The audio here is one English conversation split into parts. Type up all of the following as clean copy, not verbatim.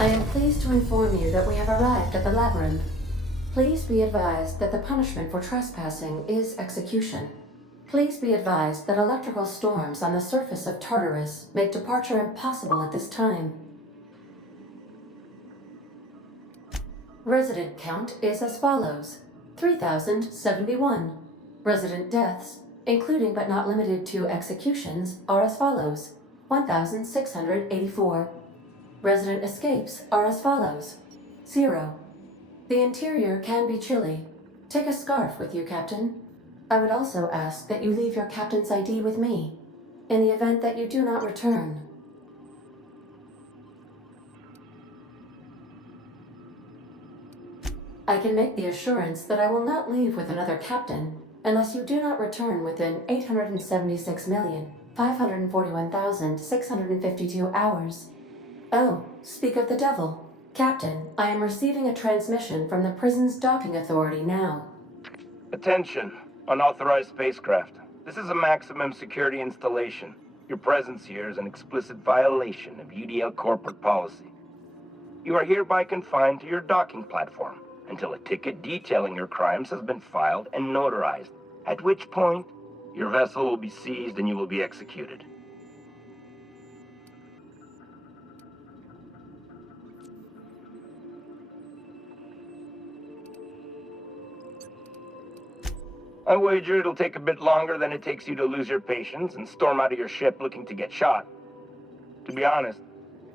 I am pleased to inform you that we have arrived at the labyrinth. Please be advised that the punishment for trespassing is execution. Please be advised that electrical storms on the surface of Tartarus make departure impossible at this time. Resident count is as follows: 3,071. Resident deaths, including but not limited to executions, are as follows: 1,684. Resident escapes are as follows: 0. The interior can be chilly. Take a scarf with you, Captain. I would also ask that you leave your captain's ID with me, in the event that you do not return. I can make the assurance that I will not leave with another captain unless you do not return within 876,541,652 hours. Oh, speak of the devil. Captain, I am receiving a transmission from the prison's docking authority now. Attention, unauthorized spacecraft. This is a maximum security installation. Your presence here is an explicit violation of UDL corporate policy. You are hereby confined to your docking platform until a ticket detailing your crimes has been filed and notarized, at which point your vessel will be seized and you will be executed. I wager it'll take a bit longer than it takes you to lose your patience and storm out of your ship looking to get shot. To be honest,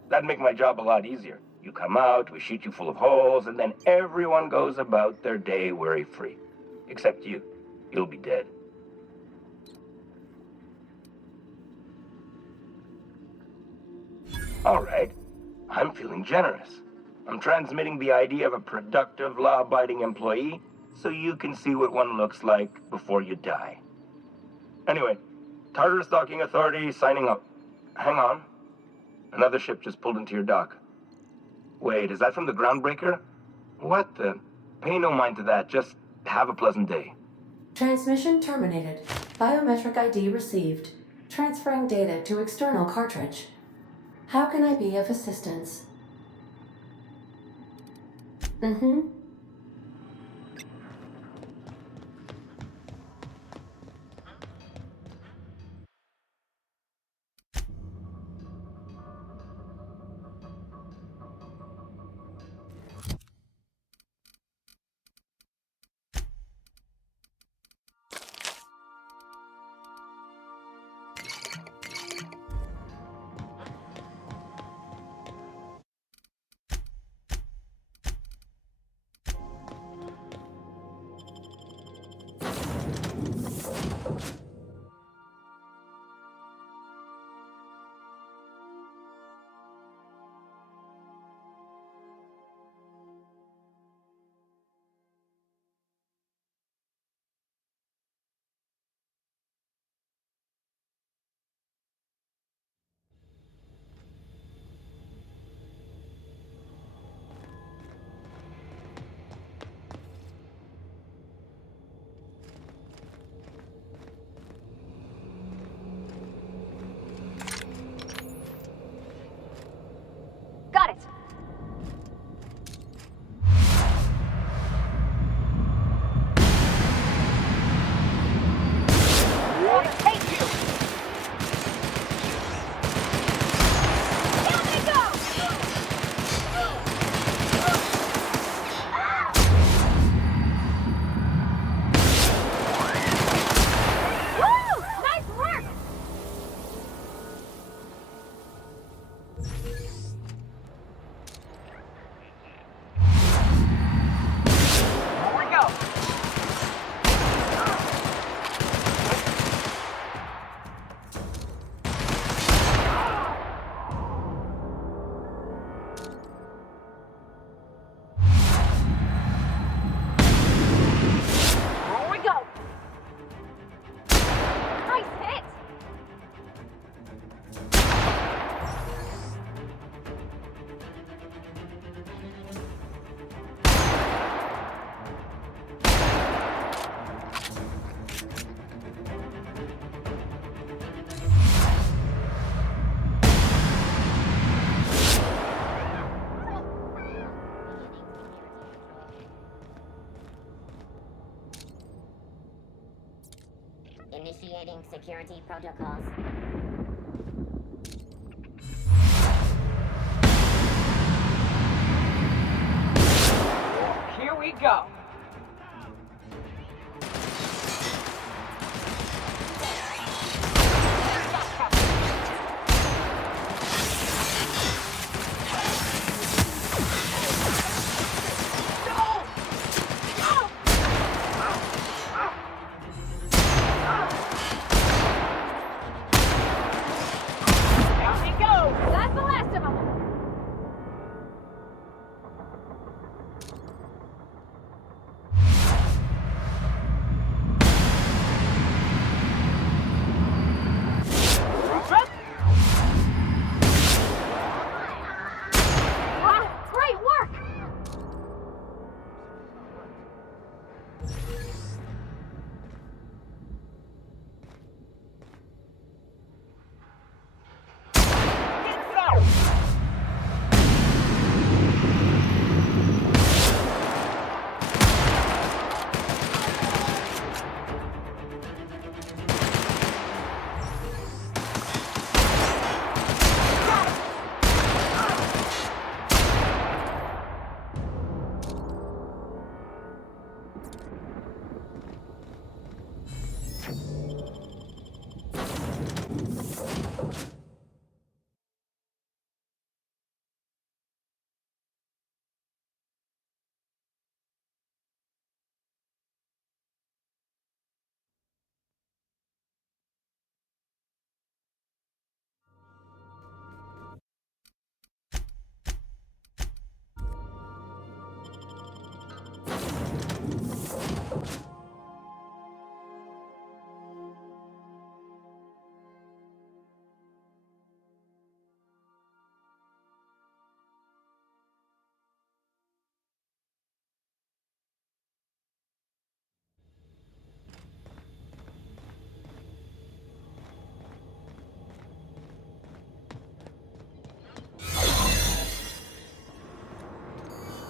that'd make my job a lot easier. You come out, we shoot you full of holes, and then everyone goes about their day worry-free. Except you. You'll be dead. All right. I'm feeling generous. I'm transmitting the idea of a productive, law-abiding employee so you can see what one looks like before you die. Anyway, Tartarus Docking Authority signing up. Hang on. Another ship just pulled into your dock. Wait, is that from the Groundbreaker? What the? Pay no mind to that. Just have a pleasant day. Transmission terminated. Biometric ID received. Transferring data to external cartridge. How can I be of assistance? Got it. Take you. Here we go. Woo! Nice work. Initiating security protocols. Here we go.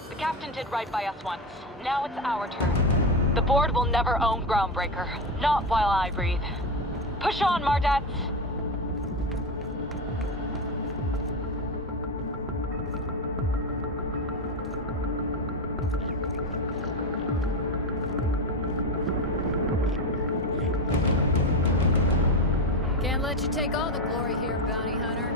The captain did right by us once. Now it's our turn. The board will never own Groundbreaker. Not while I breathe. Push on, Mardats! Can't let you take all the glory here, bounty hunter.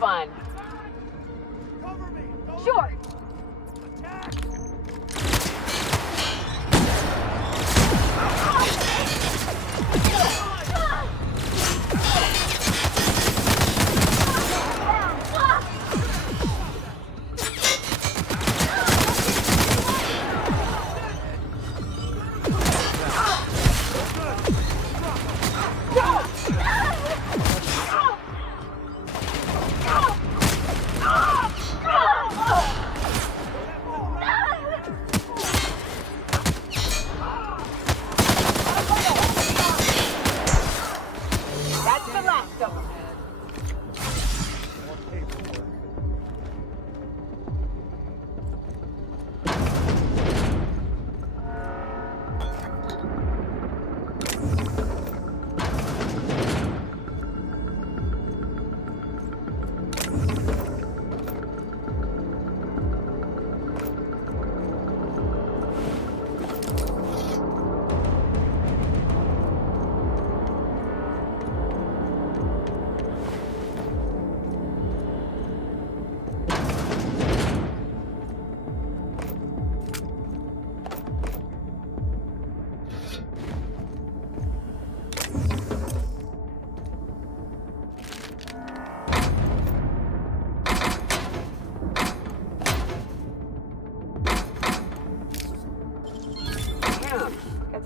Fun. Cover me! Sure. Attack!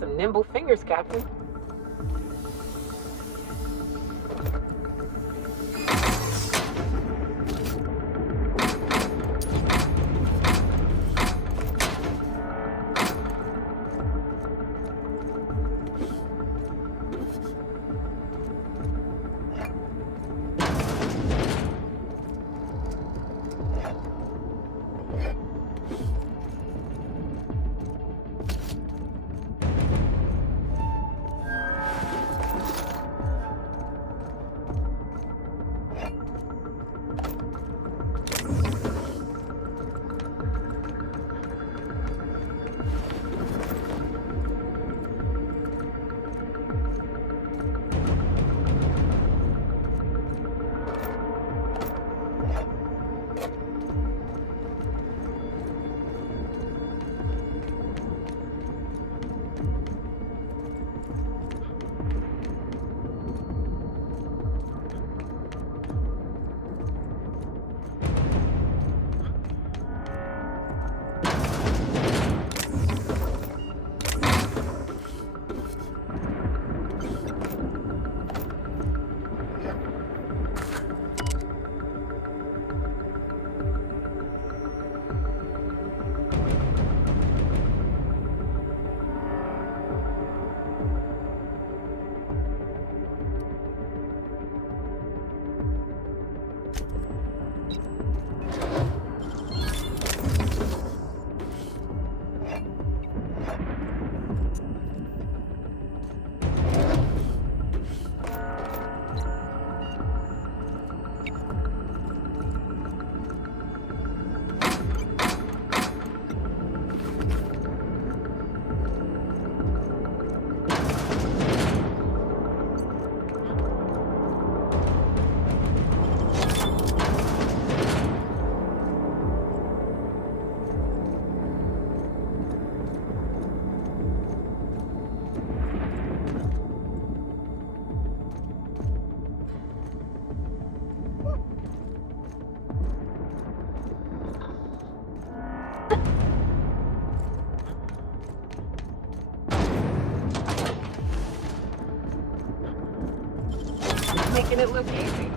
some nimble fingers, Captain. Making it look easy.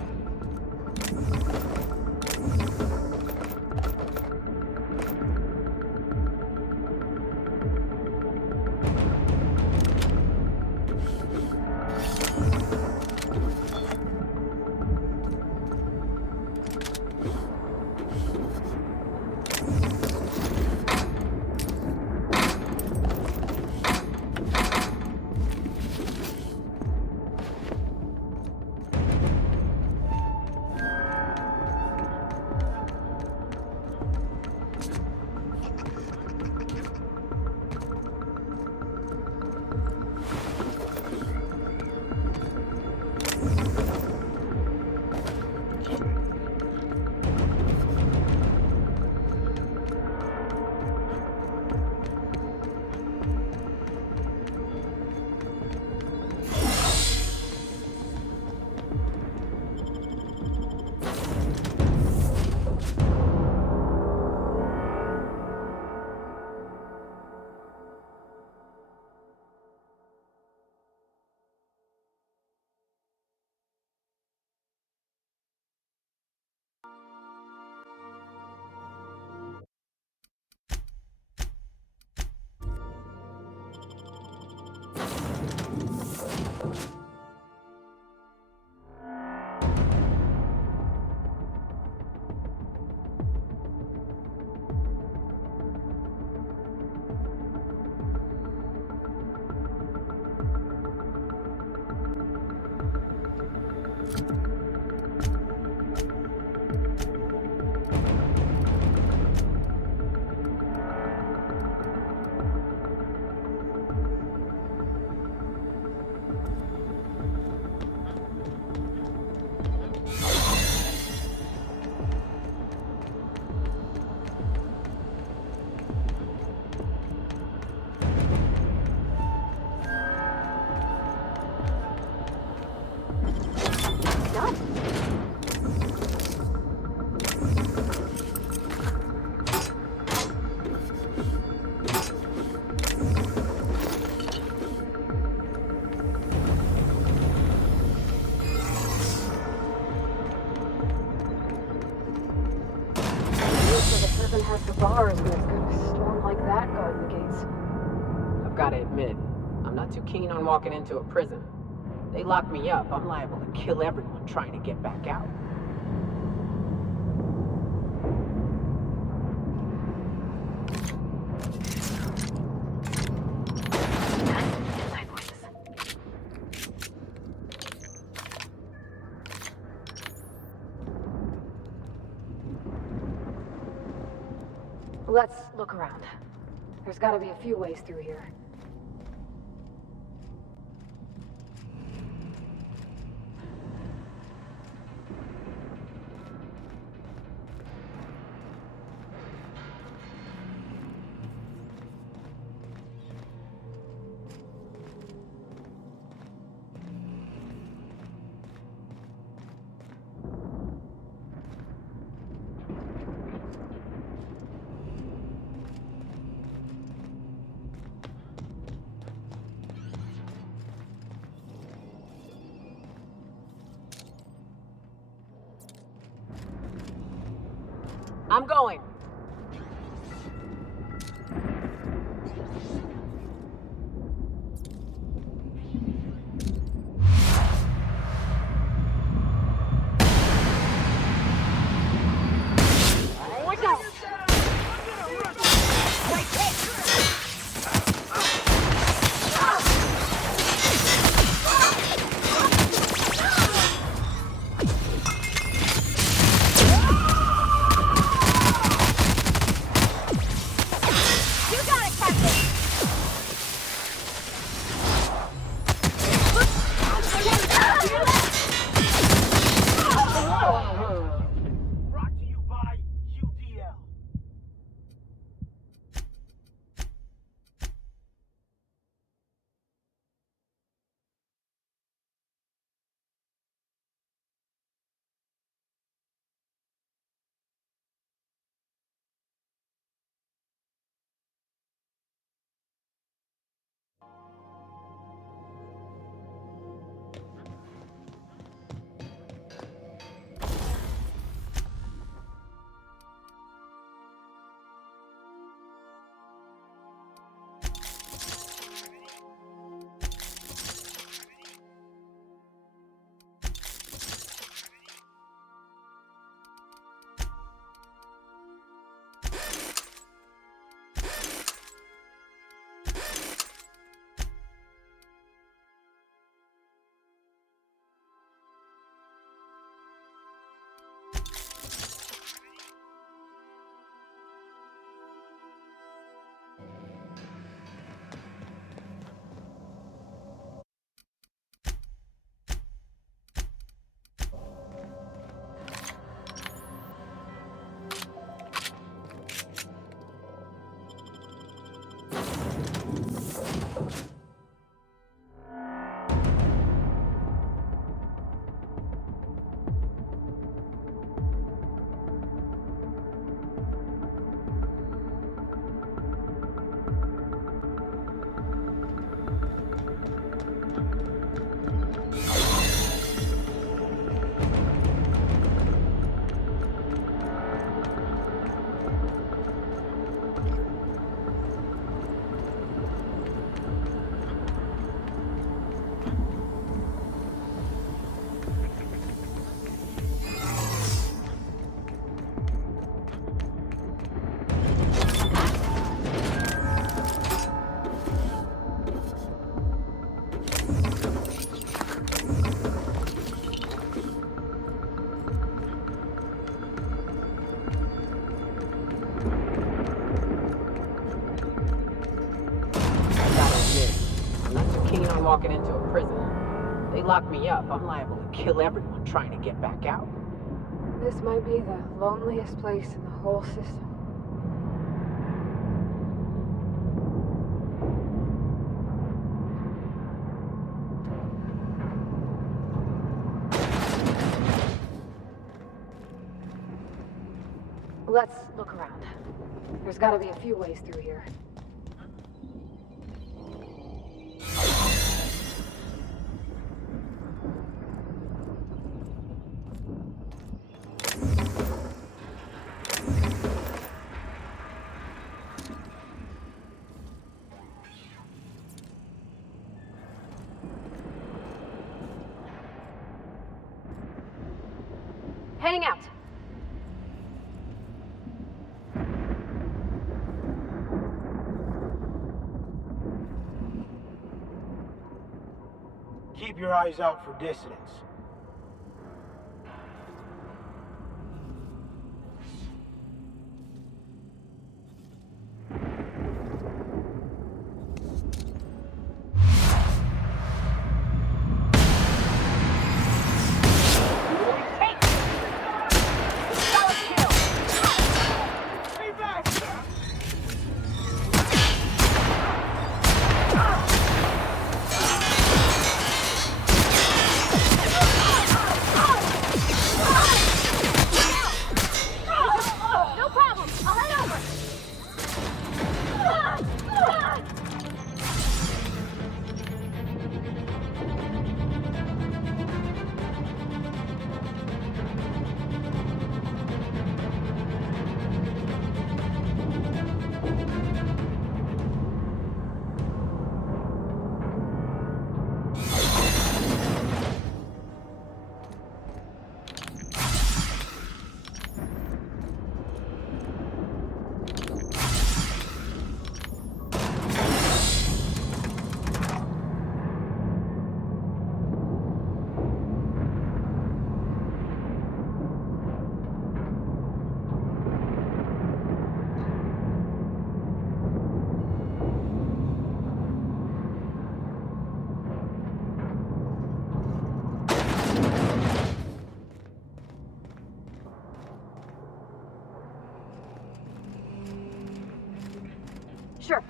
half the bars when it's got a storm like that guarding the gates. I've got to admit, I'm not too keen on walking into a prison. They lock me up, I'm liable to kill everyone trying to get back out. Let's look around. There's gotta be a few ways through here. I'm going. Brought to you by UDL. Walking into a prison. They lock me up, I'm liable to kill everyone trying to get back out. This might be the loneliest place in the whole system. Let's look around. There's gotta be a few ways through here. Heading out. Keep your eyes out for dissidents. No problem. I'll head over. Sure.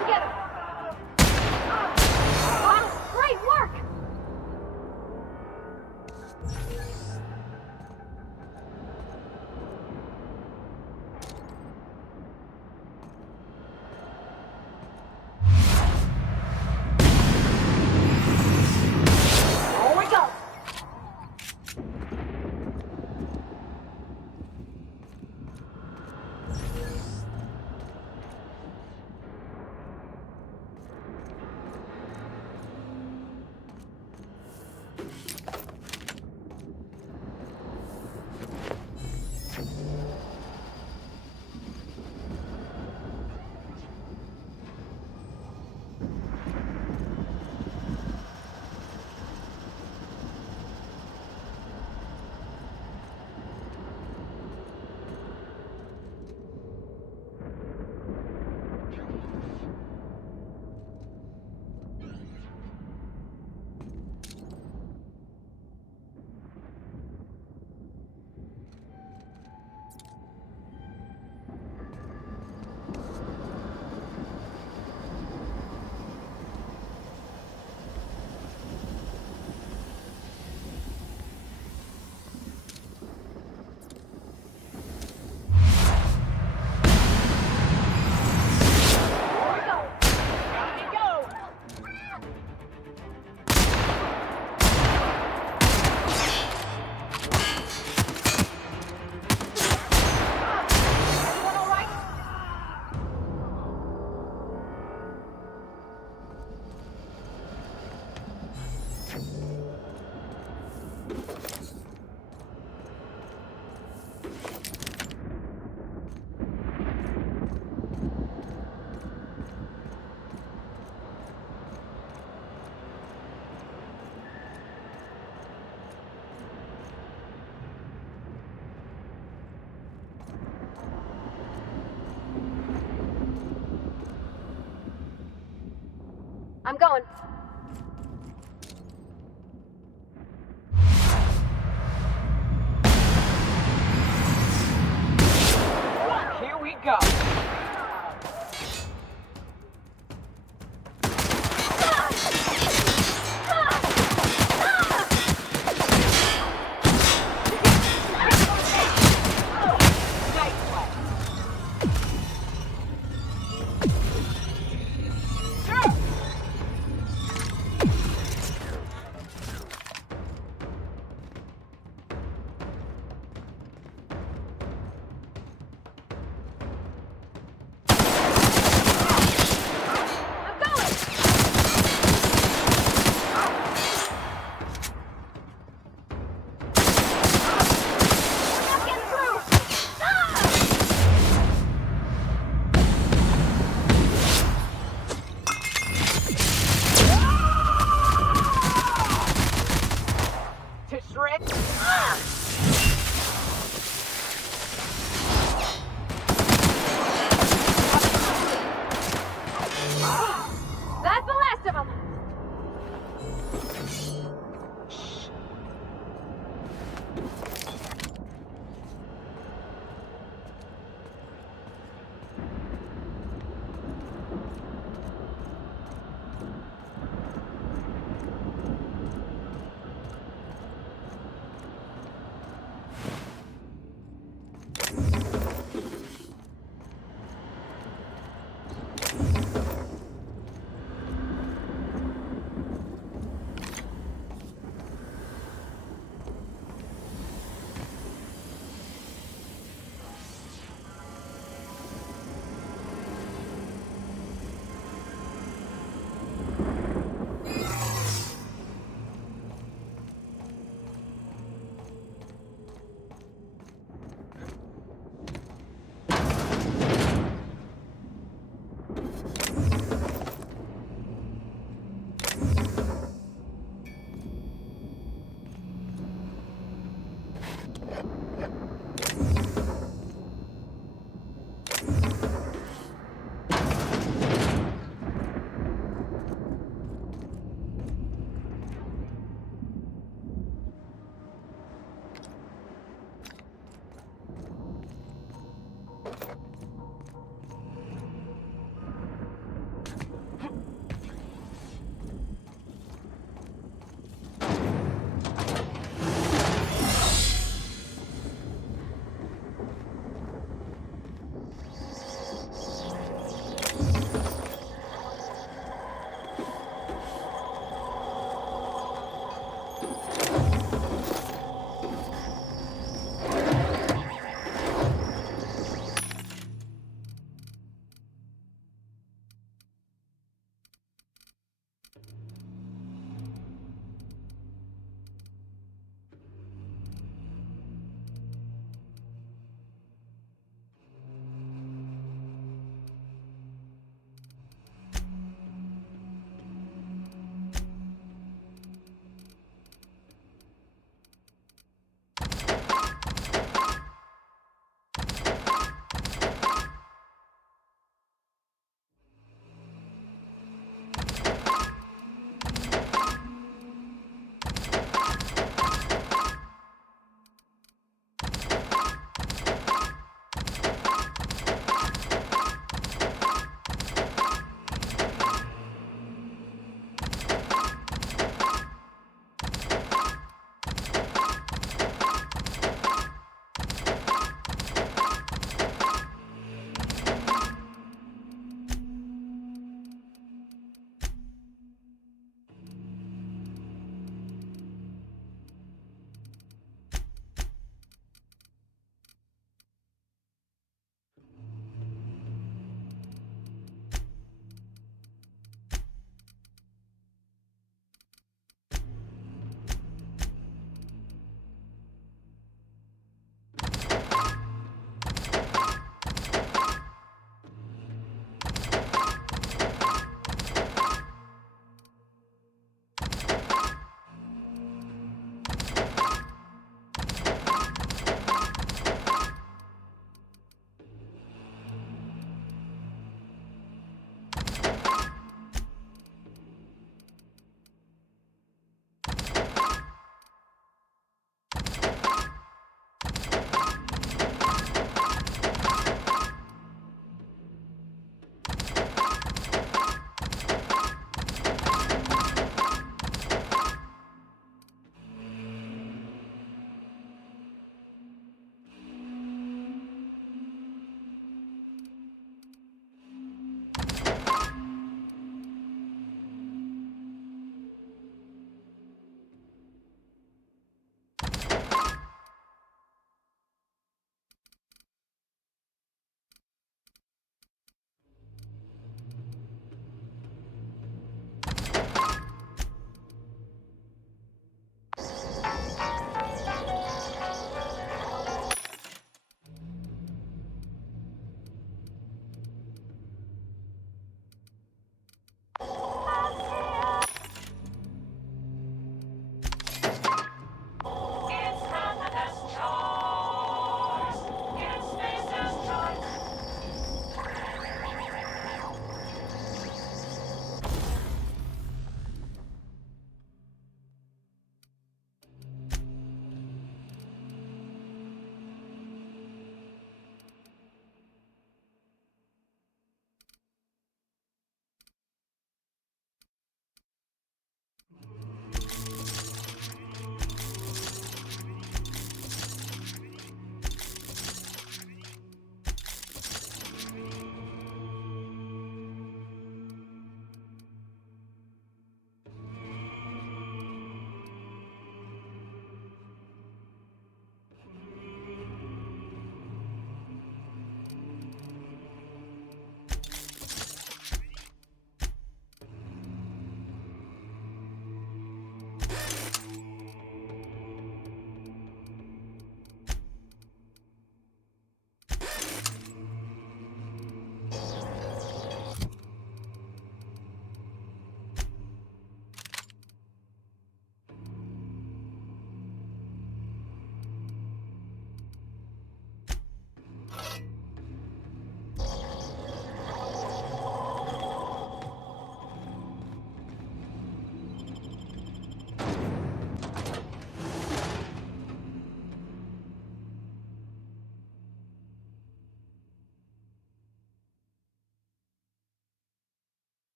Together. Wow, great work. There we go. I'm going. Here we go.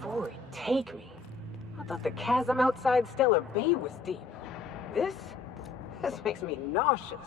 for it take me? I thought the chasm outside Stellar Bay was deep. This makes me nauseous.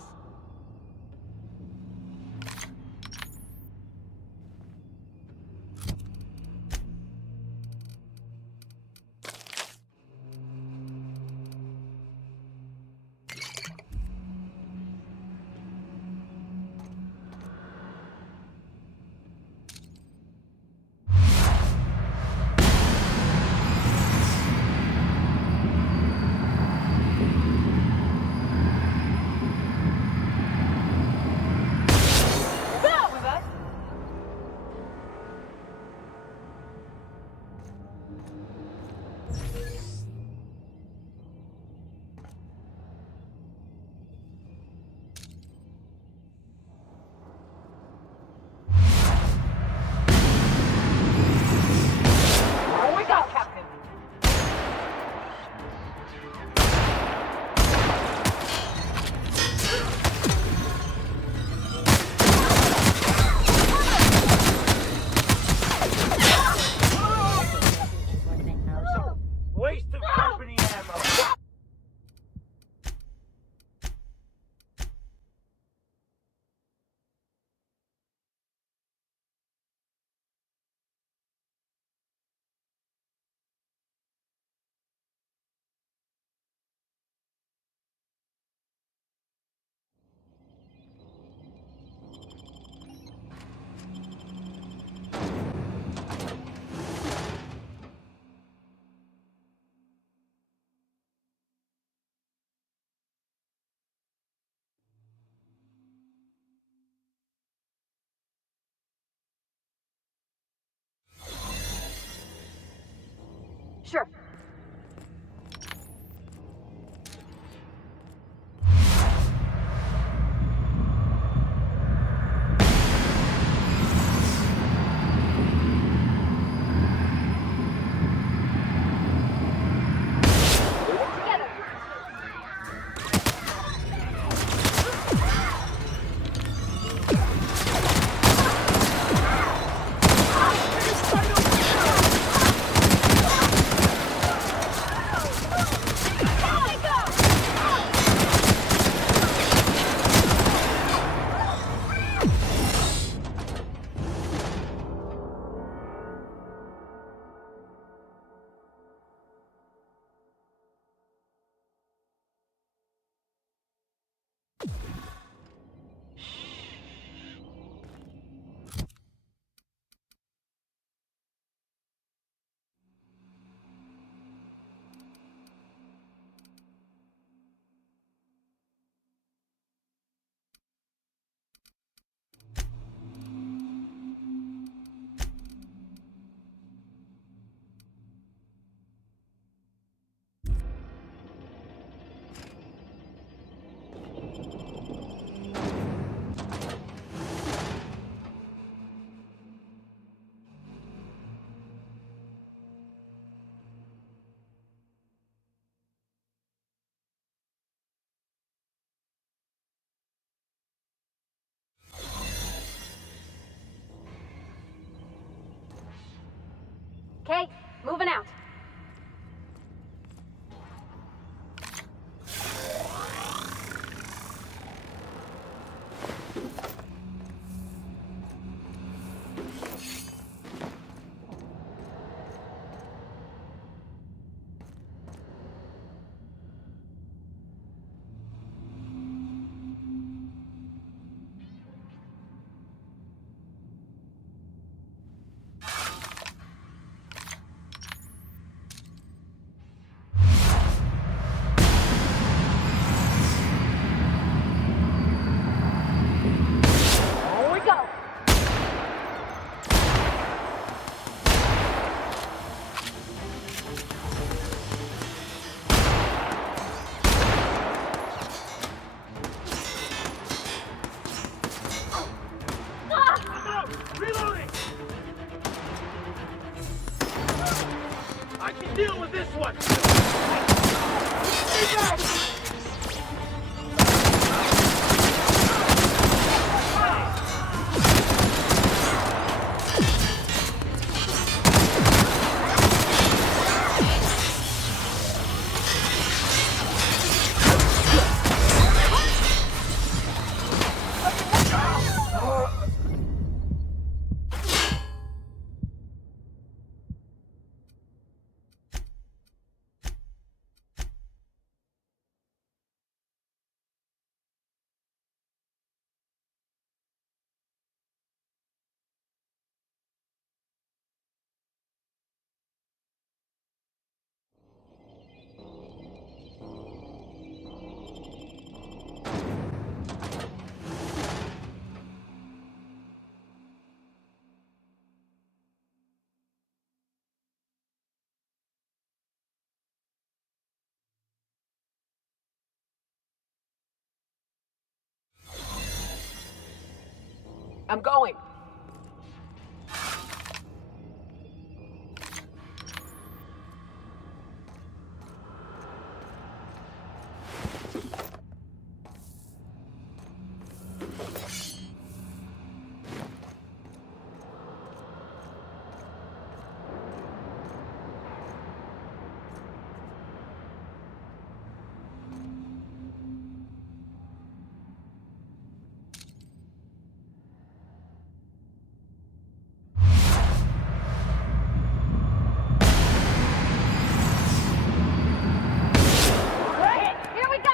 Waste of company ammo. Sure. Okay, moving out. Reloading! I can deal with this one! Stay back! I'm going. Here we go!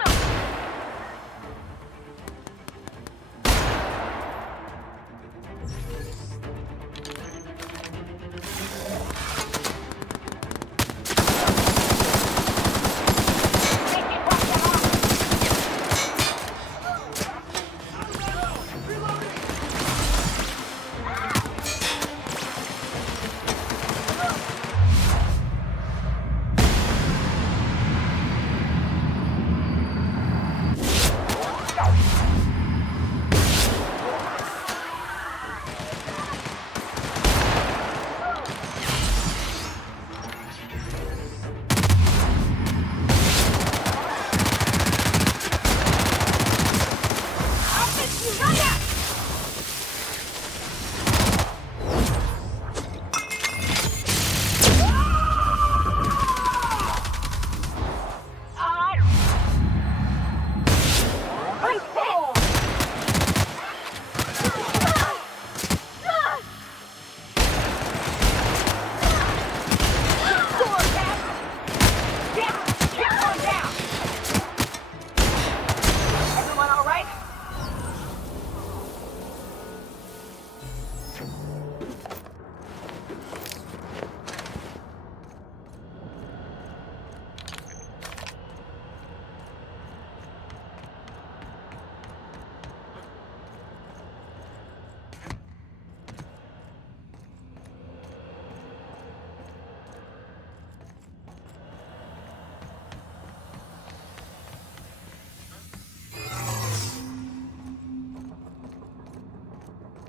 Everyone all right?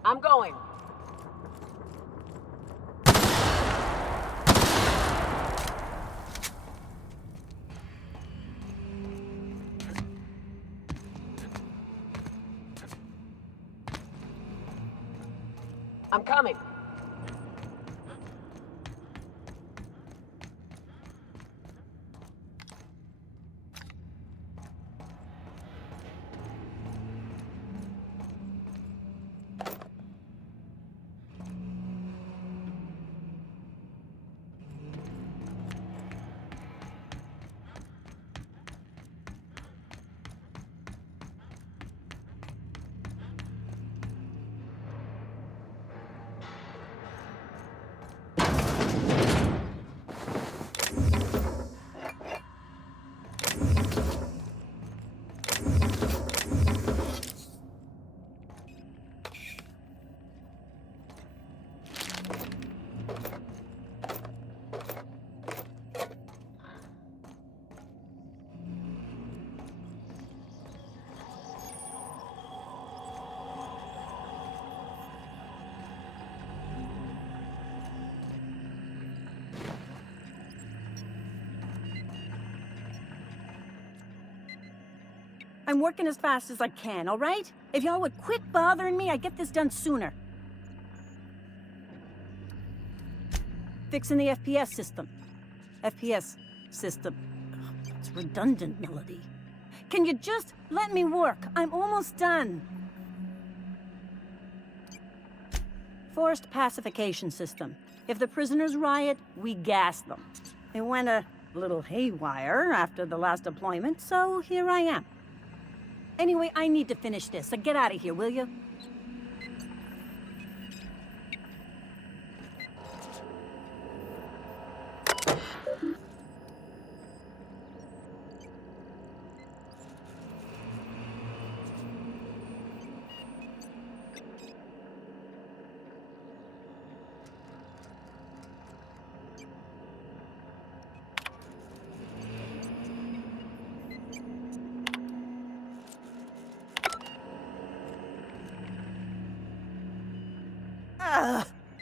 I'm going. I'm coming. I'm working as fast as I can, all right? If y'all would quit bothering me, I'd get this done sooner. Fixing the FPS system. FPS system. It's redundant, Melody. Can you just let me work? I'm almost done. Forced pacification system. If the prisoners riot, we gas them. It went a little haywire after the last deployment, so here I am. Anyway, I need to finish this, so get out of here, will you?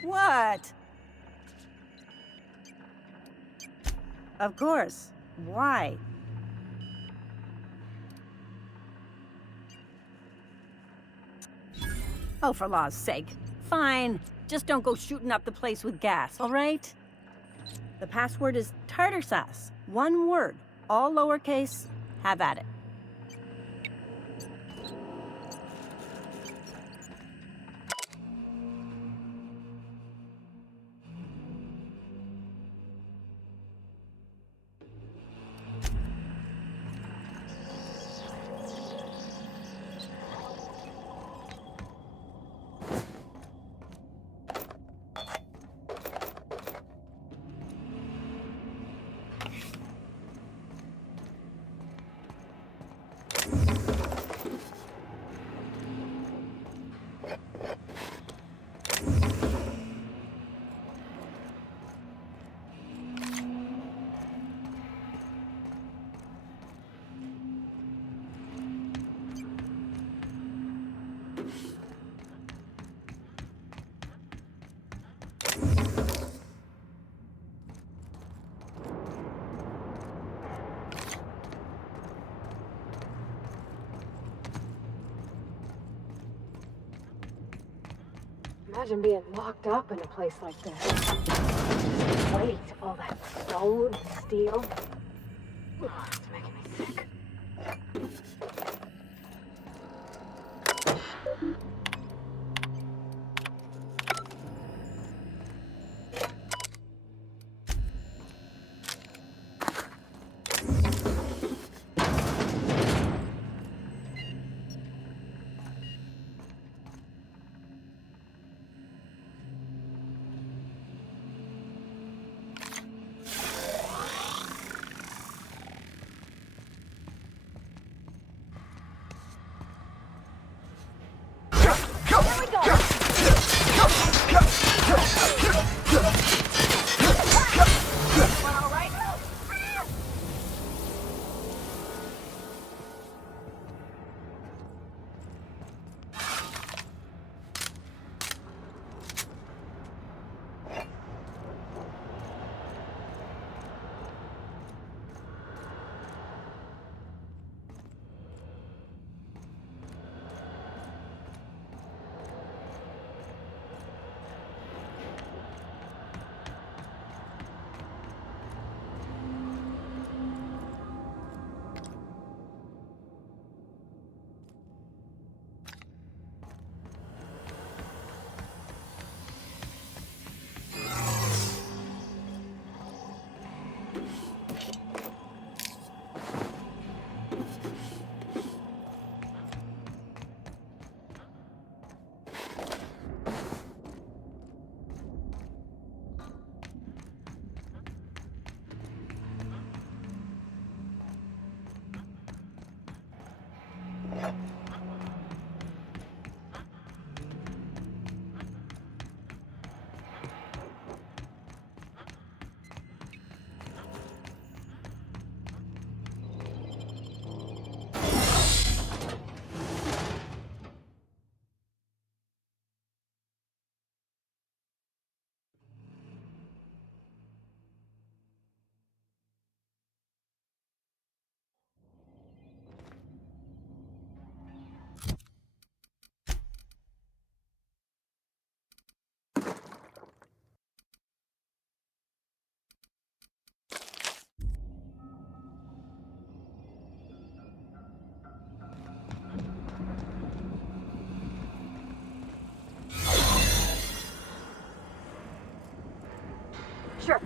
What? Of course. Why? Oh, for law's sake. Fine. Just don't go shooting up the place with gas, all right? The password is Tartarus. One word. All lowercase. Have at it. Imagine being locked up in a place like this. Just wait, all that stone and steel. Ugh, it's making me sick. Sure.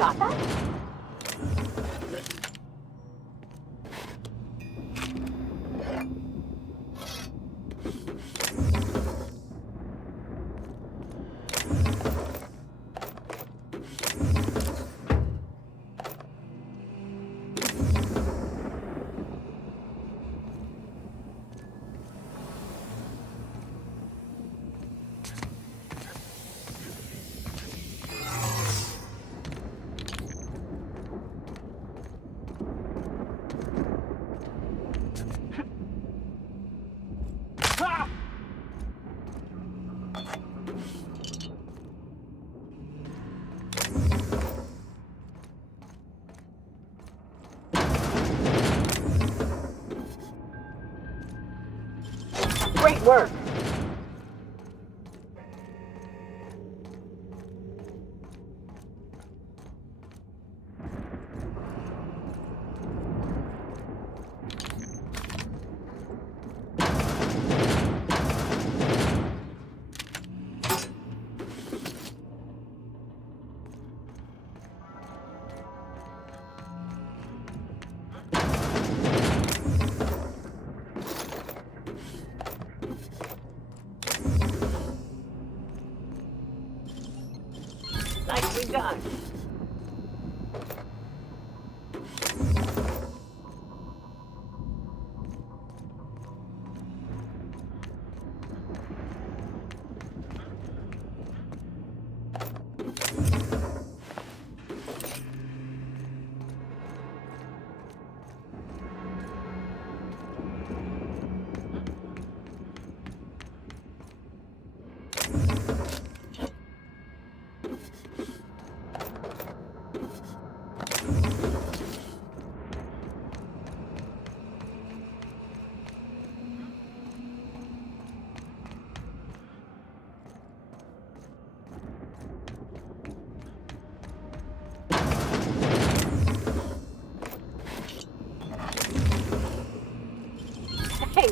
got that? Great work!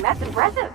That's impressive.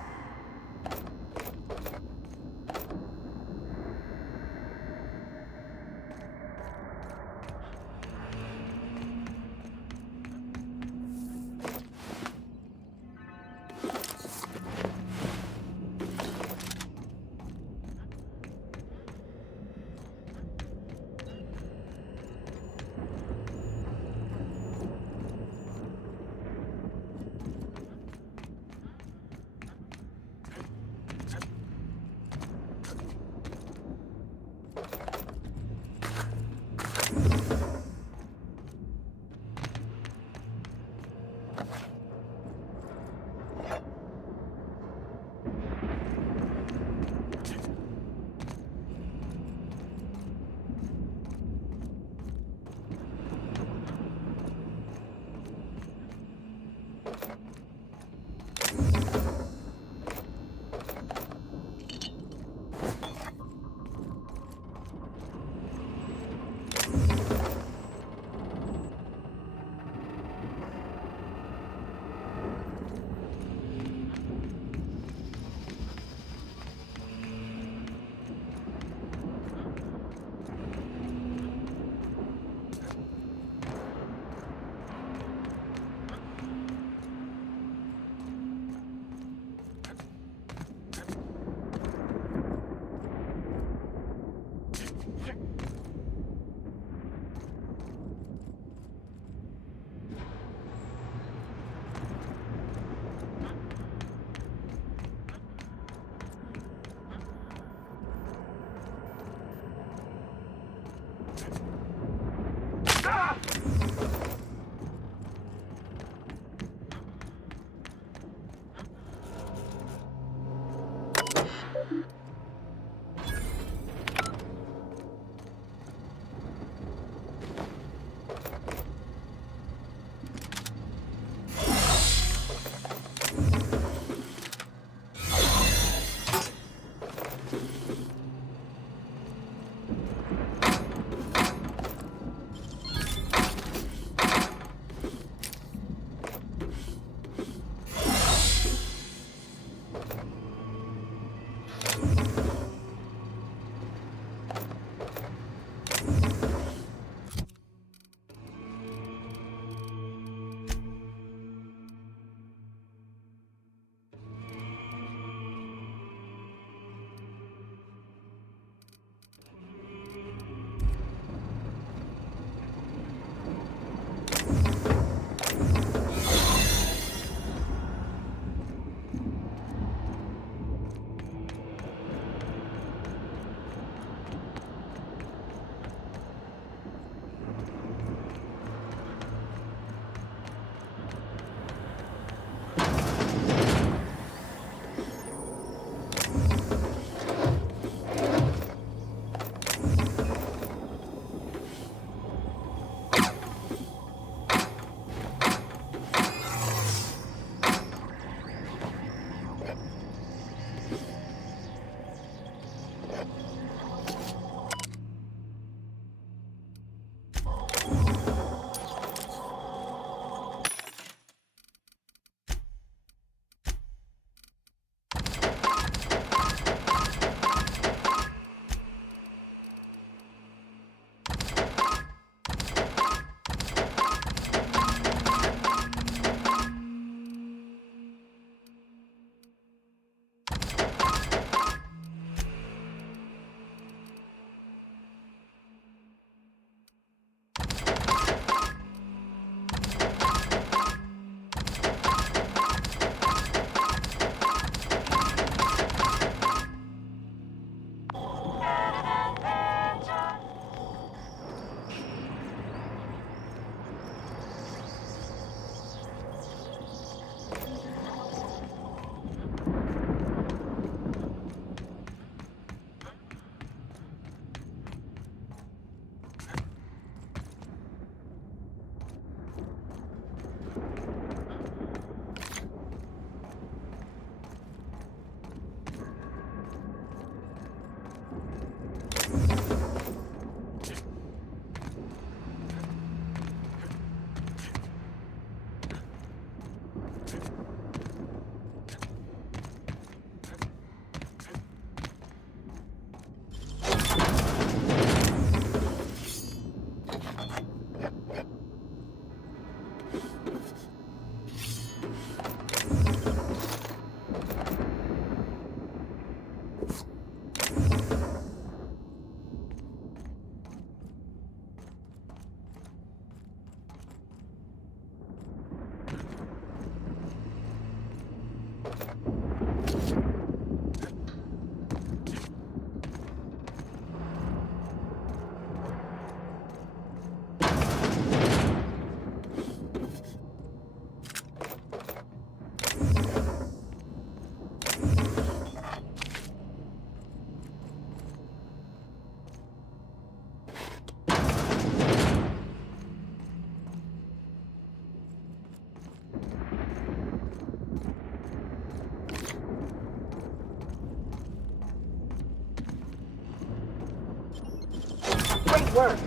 Great work.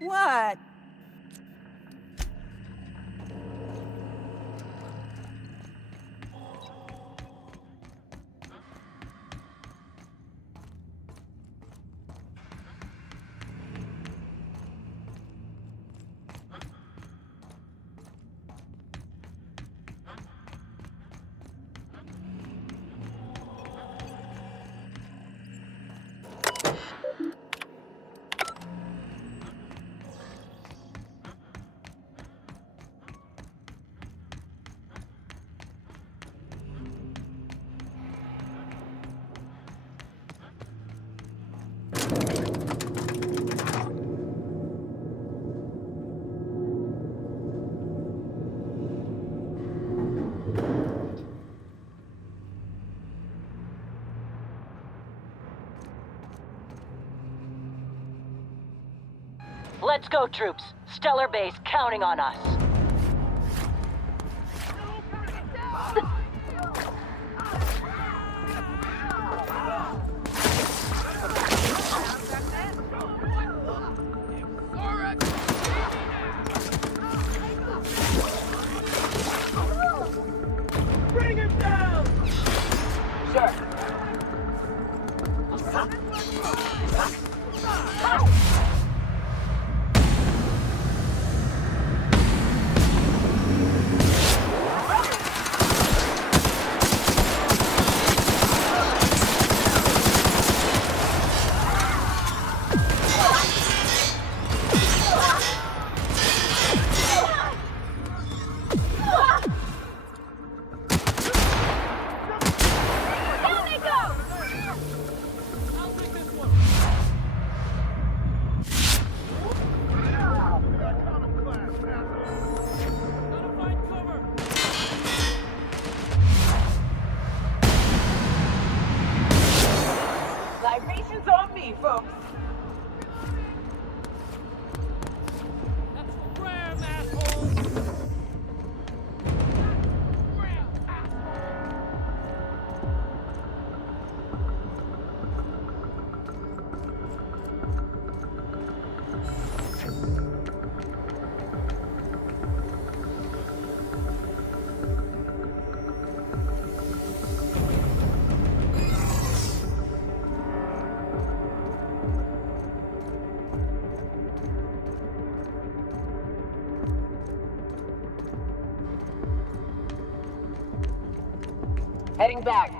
What? Let's go, troops. Stellar Base counting on us. Bring him down! Sure. Libations on me, folks. Heading back.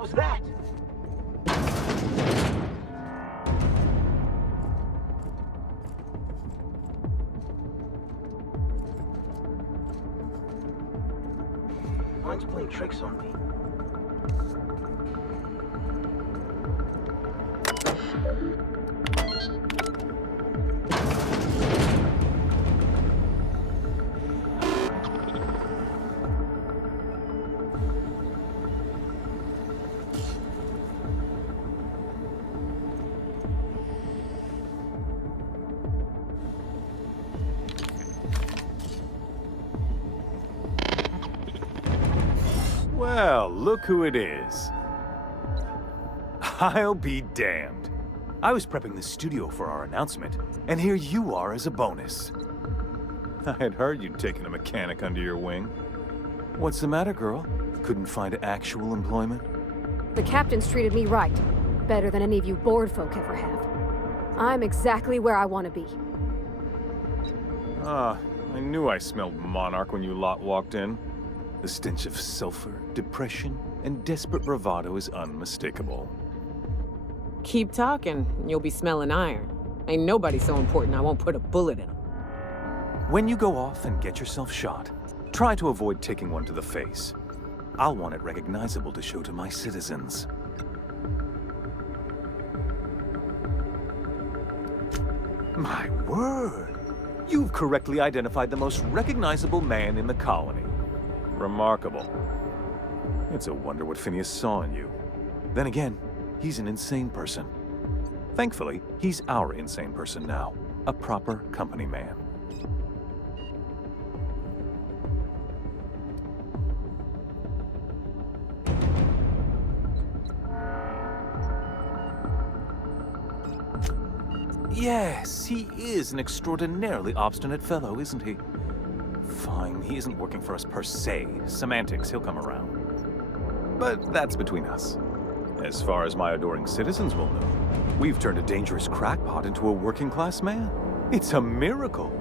hell was that? Mine's playing tricks on me. Well, look who it is. I'll be damned. I was prepping the studio for our announcement, and here you are as a bonus. I had heard you'd taken a mechanic under your wing. What's the matter, girl? Couldn't find actual employment? The captain's treated me right. Better than any of you bored folk ever have. I'm exactly where I want to be. Ah, I knew I smelled Monarch when you lot walked in. The stench of sulfur, depression, and desperate bravado is unmistakable. Keep talking, and you'll be smelling iron. Ain't nobody so important I won't put a bullet in him. When you go off and get yourself shot, try to avoid taking one to the face. I'll want it recognizable to show to my citizens. My word! You've correctly identified the most recognizable man in the colony. Remarkable. It's a wonder what Phineas saw in you. Then again, he's an insane person. Thankfully, he's our insane person now. A proper company man. Yes, he is an extraordinarily obstinate fellow, isn't he? Fine, he isn't working for us per se. Semantics, he'll come around. But that's between us. As far as my adoring citizens will know, we've turned a dangerous crackpot into a working-class man. It's a miracle.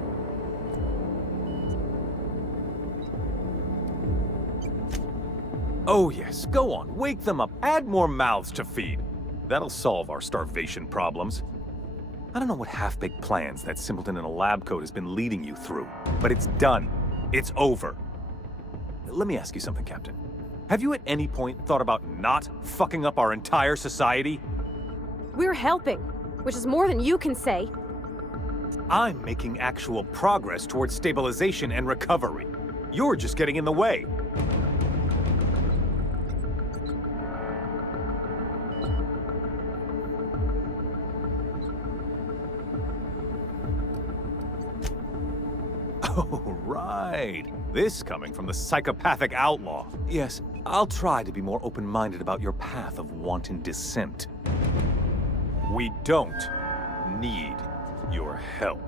Oh yes, go on, wake them up, add more mouths to feed. That'll solve our starvation problems. I don't know what half-baked plans that simpleton in a lab coat has been leading you through, but it's done. It's over. Let me ask you something, Captain. Have you at any point thought about not fucking up our entire society? We're helping, which is more than you can say. I'm making actual progress towards stabilization and recovery. You're just getting in the way. Oh, right. This coming from the psychopathic outlaw. Yes, I'll try to be more open-minded about your path of wanton descent. We don't need your help.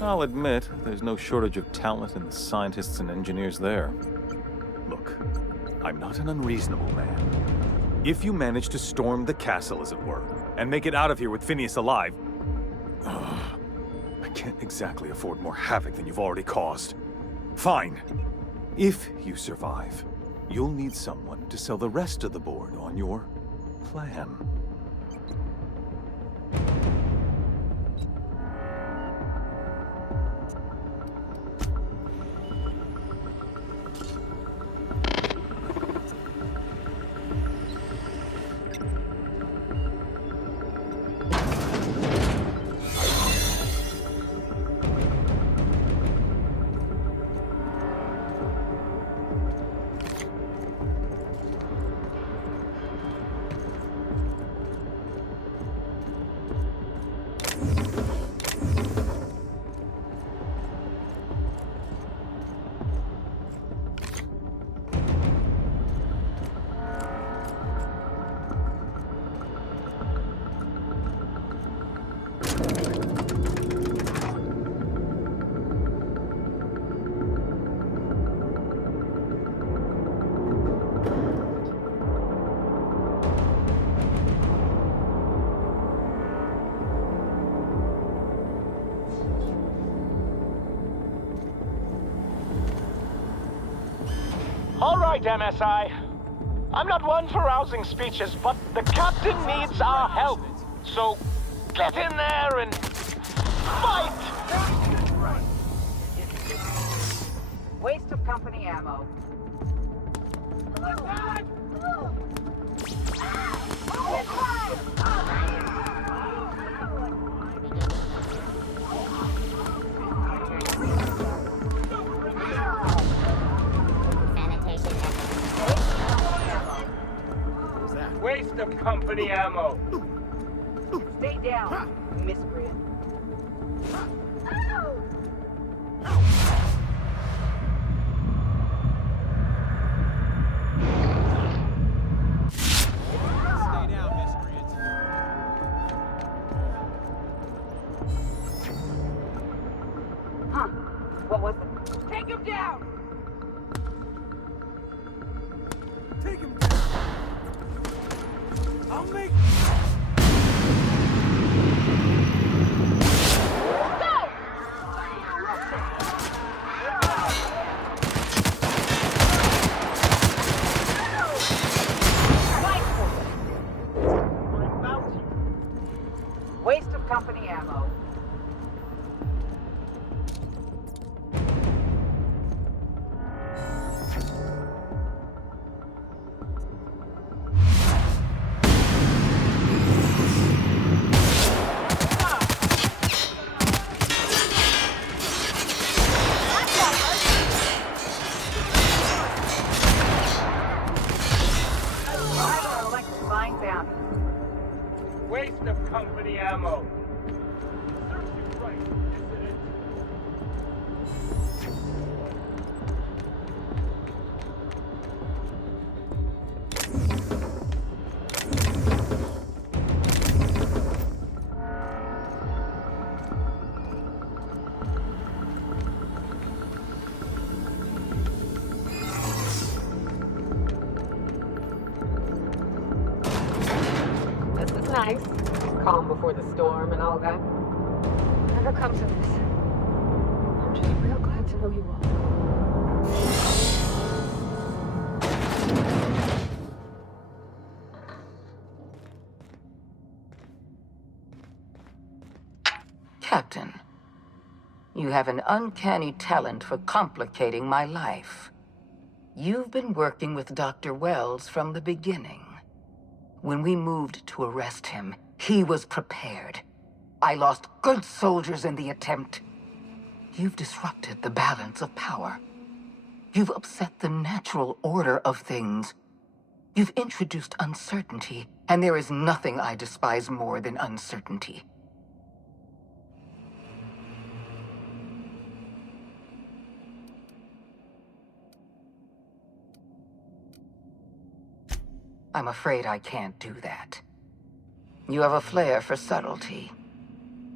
I'll admit, there's no shortage of talent in the scientists and engineers there. Look, I'm not an unreasonable man. If you manage to storm the castle, as it were, and make it out of here with Phineas alive, I can't exactly afford more havoc than you've already caused. Fine. If you survive, you'll need someone to sell the rest of the board on your plan. All right, MSI. I'm not one for rousing speeches, but the captain needs our help. So, get in there and fight! Waste of company ammo. Sanitation. Waste of company ammo. Stay down, miscreant. Huh. What was it? Take him down! Take him down! I'll make... Waste of company ammo. Electrifying bounty. Waste of company ammo. Serves you right, dissident. This is nice. Calm before the storm and all that. Never comes of this. I'm just real glad to know you all. Captain, you have an uncanny talent for complicating my life. You've been working with Dr. Wells from the beginning. When we moved to arrest him, he was prepared. I lost good soldiers in the attempt. You've disrupted the balance of power. You've upset the natural order of things. You've introduced uncertainty, and there is nothing I despise more than uncertainty. I'm afraid I can't do that. You have a flair for subtlety.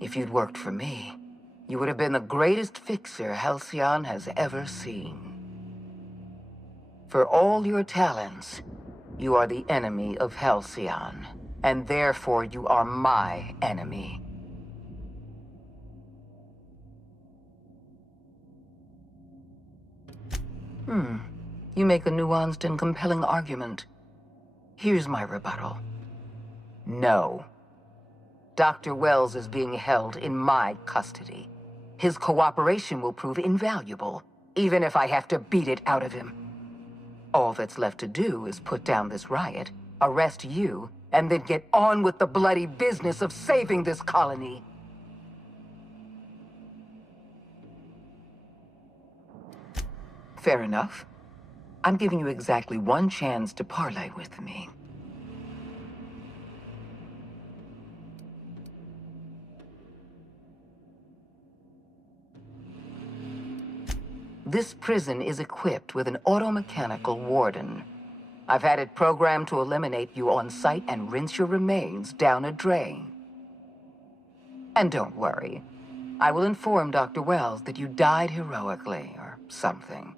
If you'd worked for me, you would have been the greatest fixer Halcyon has ever seen. For all your talents, you are the enemy of Halcyon, and therefore you are my enemy. You make a nuanced and compelling argument. Here's my rebuttal. No. Dr. Wells is being held in my custody. His cooperation will prove invaluable, even if I have to beat it out of him. All that's left to do is put down this riot, arrest you, and then get on with the bloody business of saving this colony. Fair enough. I'm giving you exactly one chance to parley with me. This prison is equipped with an automechanical warden. I've had it programmed to eliminate you on sight and rinse your remains down a drain. And don't worry, I will inform Dr. Wells that you died heroically or something.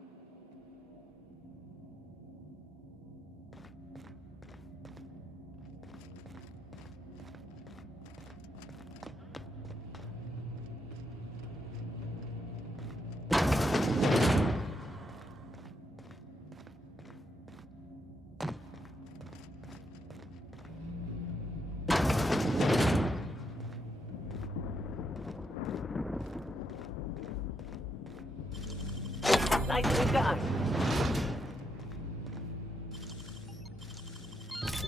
Nicely done.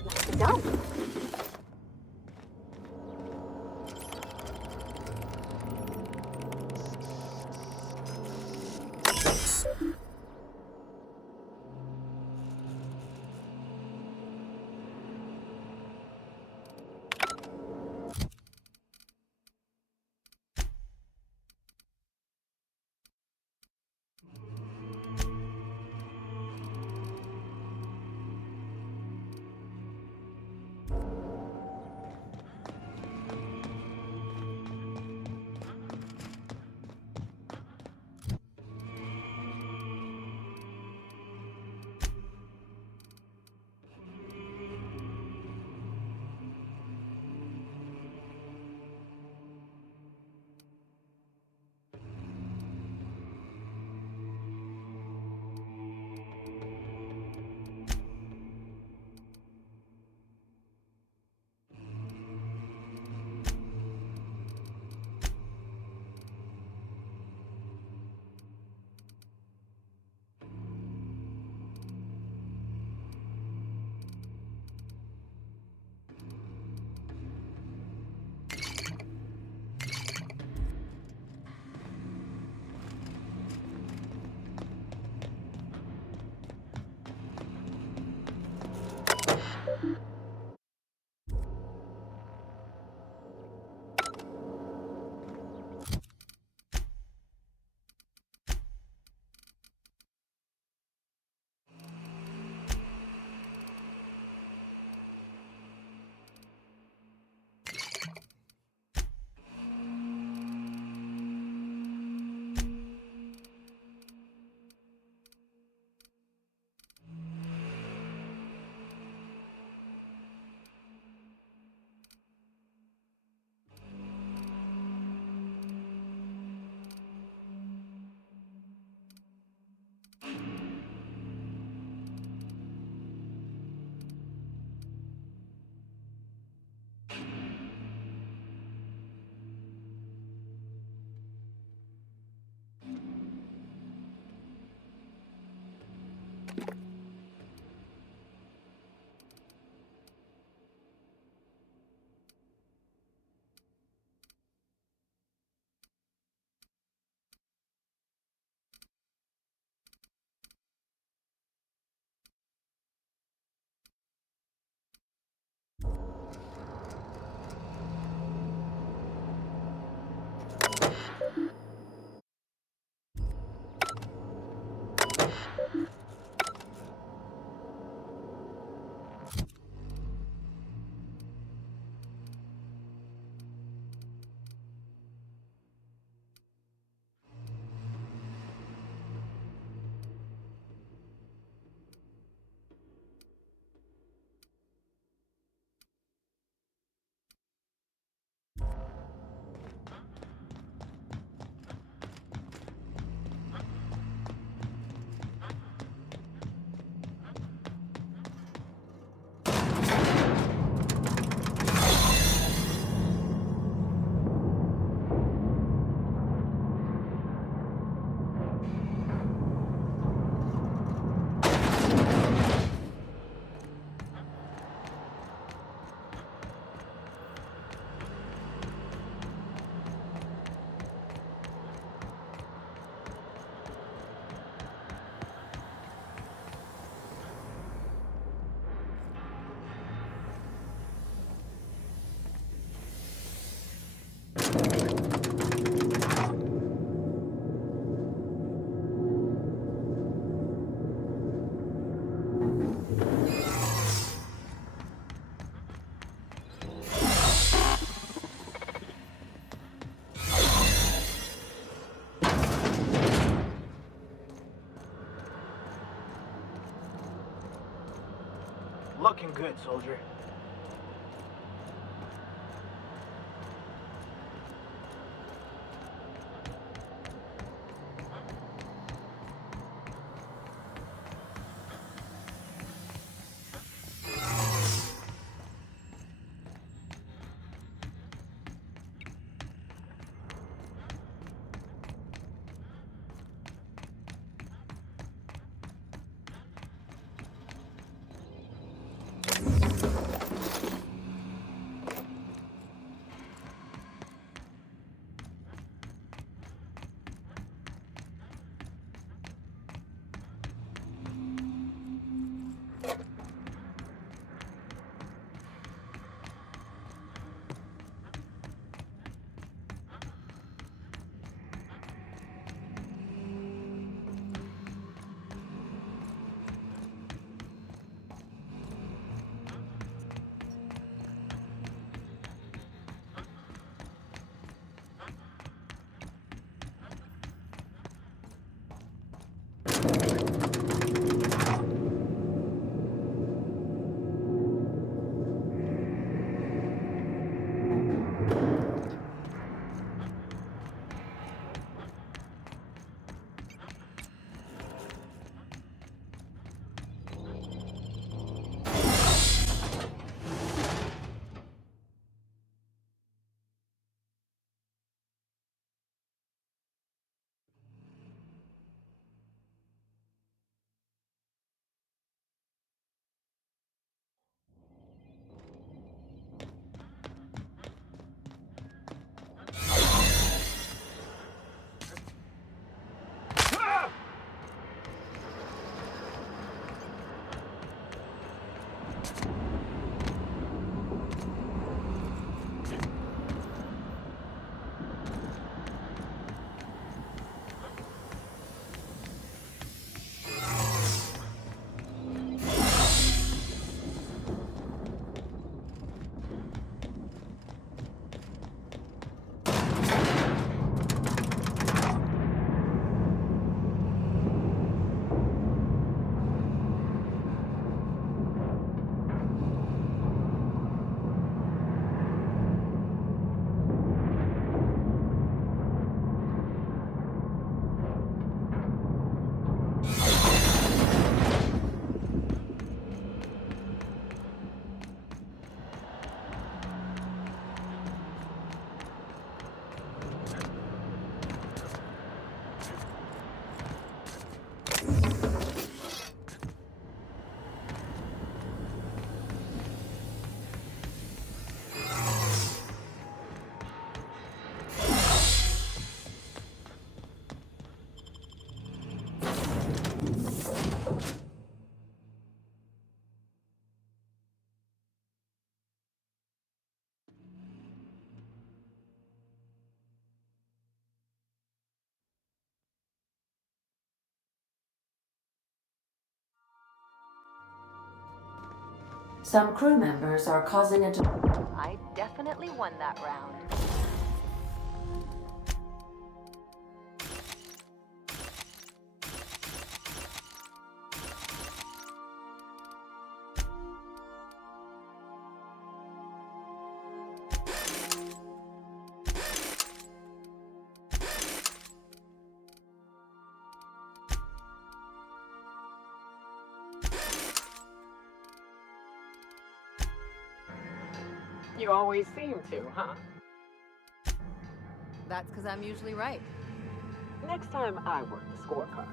Nicely done. Looking good, soldier. Some crew members are causing a... I definitely won that round. You always seem to, huh? That's because I'm usually right. Next time I work the scorecard.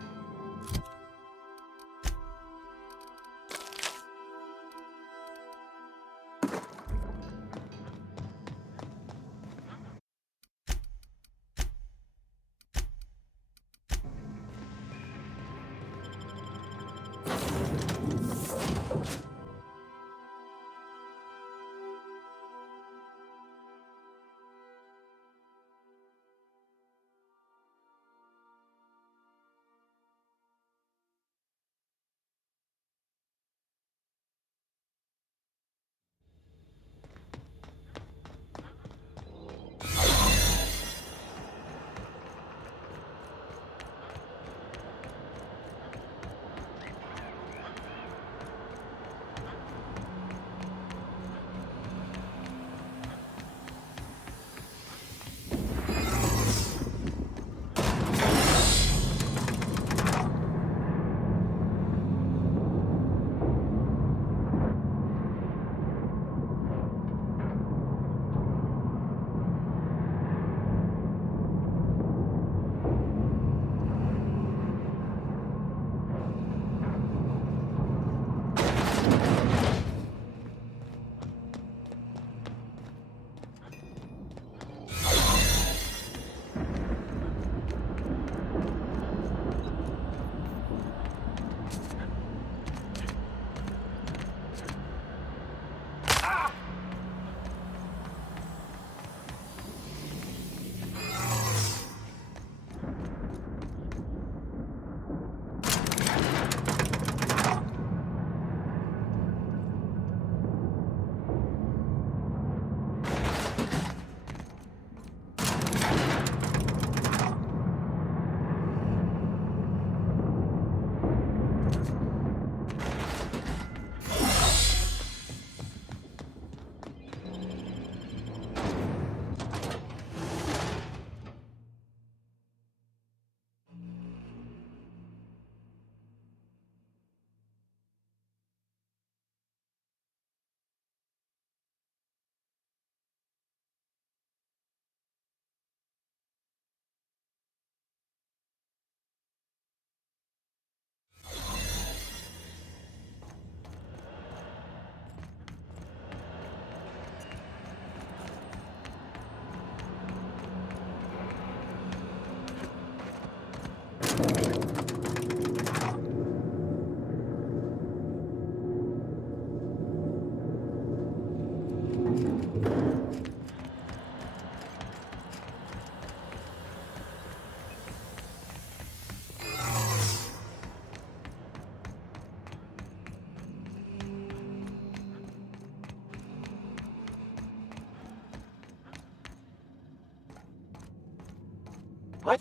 What?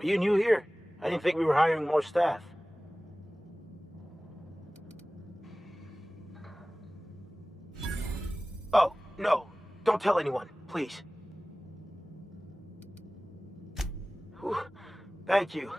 Are you new here? I didn't think we were hiring more staff. Oh, no. Don't tell anyone, please. Whew. Thank you.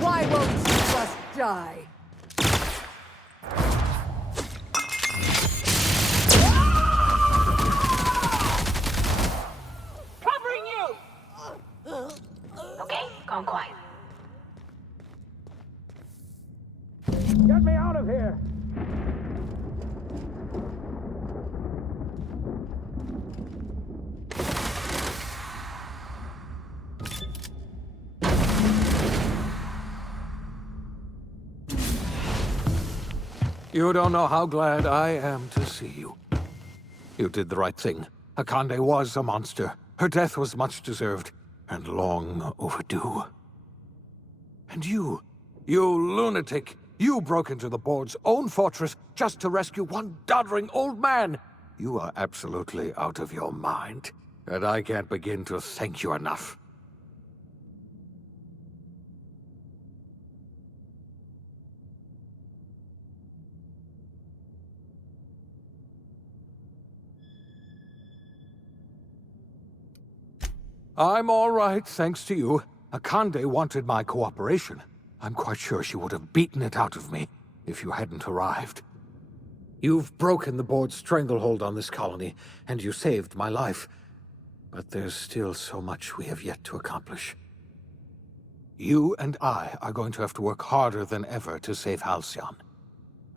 Why won't you just die? Covering you! Okay, gone quiet. Get me out of here! You don't know how glad I am to see you. You did the right thing. Akande was a monster. Her death was much deserved, and long overdue. And you lunatic, you broke into the board's own fortress just to rescue one doddering old man. You are absolutely out of your mind, and I can't begin to thank you enough. I'm all right, thanks to you. Akande wanted my cooperation. I'm quite sure she would have beaten it out of me if you hadn't arrived. You've broken the board's stranglehold on this colony, and you saved my life. But there's still so much we have yet to accomplish. You and I are going to have to work harder than ever to save Halcyon.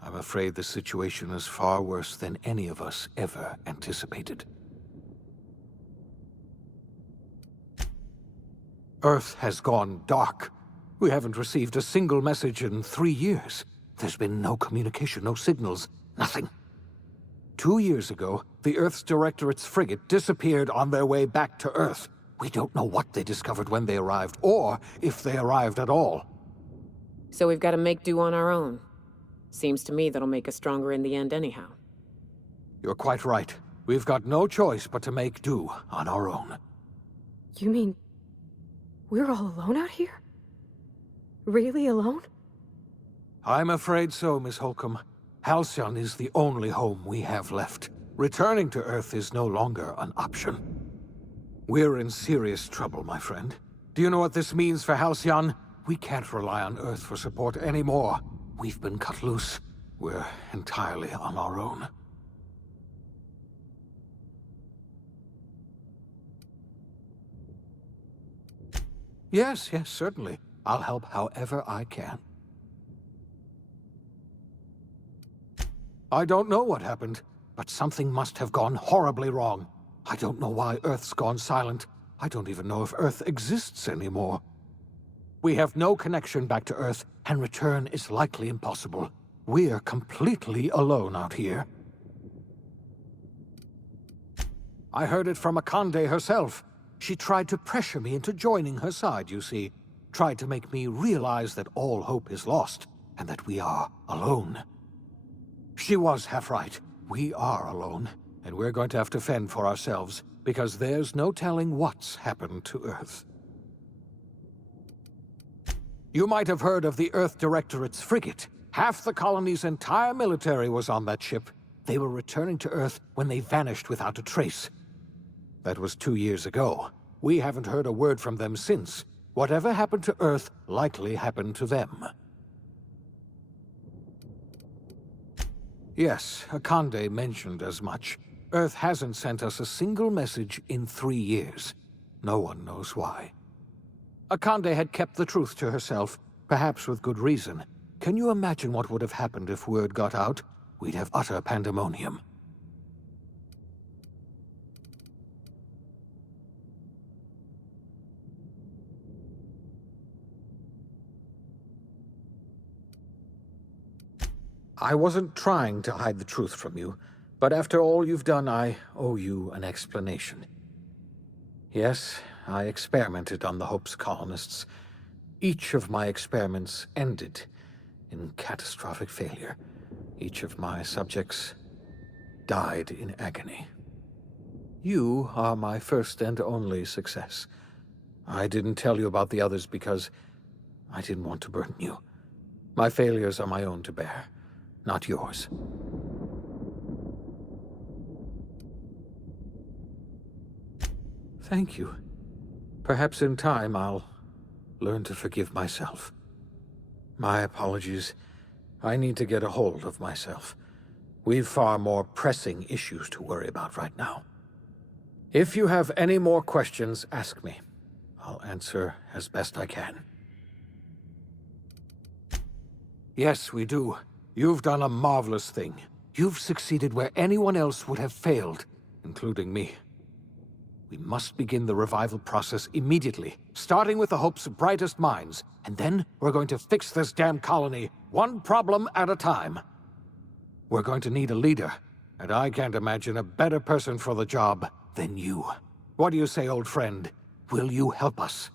I'm afraid the situation is far worse than any of us ever anticipated. Earth has gone dark. We haven't received a single message in 3 years. There's been no communication, no signals, nothing. 2 years ago, the Earth's Directorate's frigate disappeared on their way back to Earth. We don't know what they discovered when they arrived, or if they arrived at all. So we've got to make do on our own. Seems to me that'll make us stronger in the end anyhow. You're quite right. We've got no choice but to make do on our own. You mean we're all alone out here? Really alone? I'm afraid so, Miss Holcomb. Halcyon is the only home we have left. Returning to Earth is no longer an option. We're in serious trouble, my friend. Do you know what this means for Halcyon? We can't rely on Earth for support anymore. We've been cut loose. We're entirely on our own. Yes, certainly. I'll help however I can. I don't know what happened, but something must have gone horribly wrong. I don't know why Earth's gone silent. I don't even know if Earth exists anymore. We have no connection back to Earth, and return is likely impossible. We're completely alone out here. I heard it from Akande herself. She tried to pressure me into joining her side, you see. Tried to make me realize that all hope is lost, and that we are alone. She was half right. We are alone, and we're going to have to fend for ourselves, because there's no telling what's happened to Earth. You might have heard of the Earth Directorate's frigate. Half the colony's entire military was on that ship. They were returning to Earth when they vanished without a trace. That was 2 years ago. We haven't heard a word from them since. Whatever happened to Earth likely happened to them. Yes, Akande mentioned as much. Earth hasn't sent us a single message in 3 years. No one knows why. Akande had kept the truth to herself, perhaps with good reason. Can you imagine what would have happened if word got out? We'd have utter pandemonium. I wasn't trying to hide the truth from you, but after all you've done, I owe you an explanation. Yes, I experimented on the Hope's colonists. Each of my experiments ended in catastrophic failure. Each of my subjects died in agony. You are my first and only success. I didn't tell you about the others because I didn't want to burden you. My failures are my own to bear, not yours. Thank you. Perhaps in time I'll learn to forgive myself. My apologies. I need to get a hold of myself. We've far more pressing issues to worry about right now. If you have any more questions, ask me. I'll answer as best I can. Yes, we do. You've done a marvelous thing. You've succeeded where anyone else would have failed, including me. We must begin the revival process immediately, starting with the Hope's brightest minds, and then we're going to fix this damn colony, one problem at a time. We're going to need a leader, and I can't imagine a better person for the job than you. What do you say, old friend? Will you help us?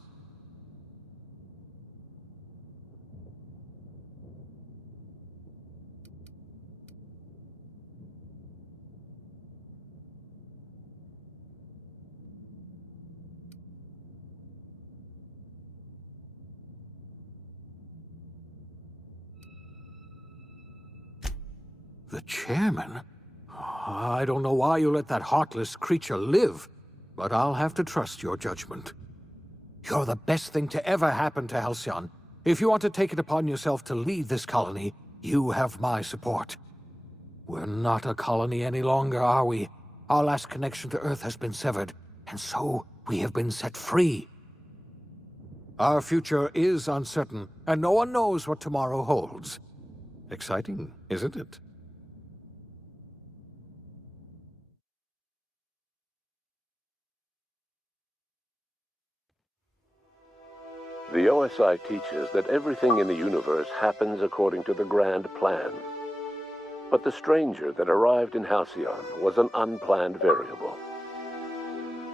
The chairman? I don't know why you let that heartless creature live, but I'll have to trust your judgment. You're the best thing to ever happen to Halcyon. If you want to take it upon yourself to lead this colony, you have my support. We're not a colony any longer, are we? Our last connection to Earth has been severed, and so we have been set free. Our future is uncertain, and no one knows what tomorrow holds. Exciting, isn't it? The OSI teaches that everything in the universe happens according to the grand plan. But the stranger that arrived in Halcyon was an unplanned variable.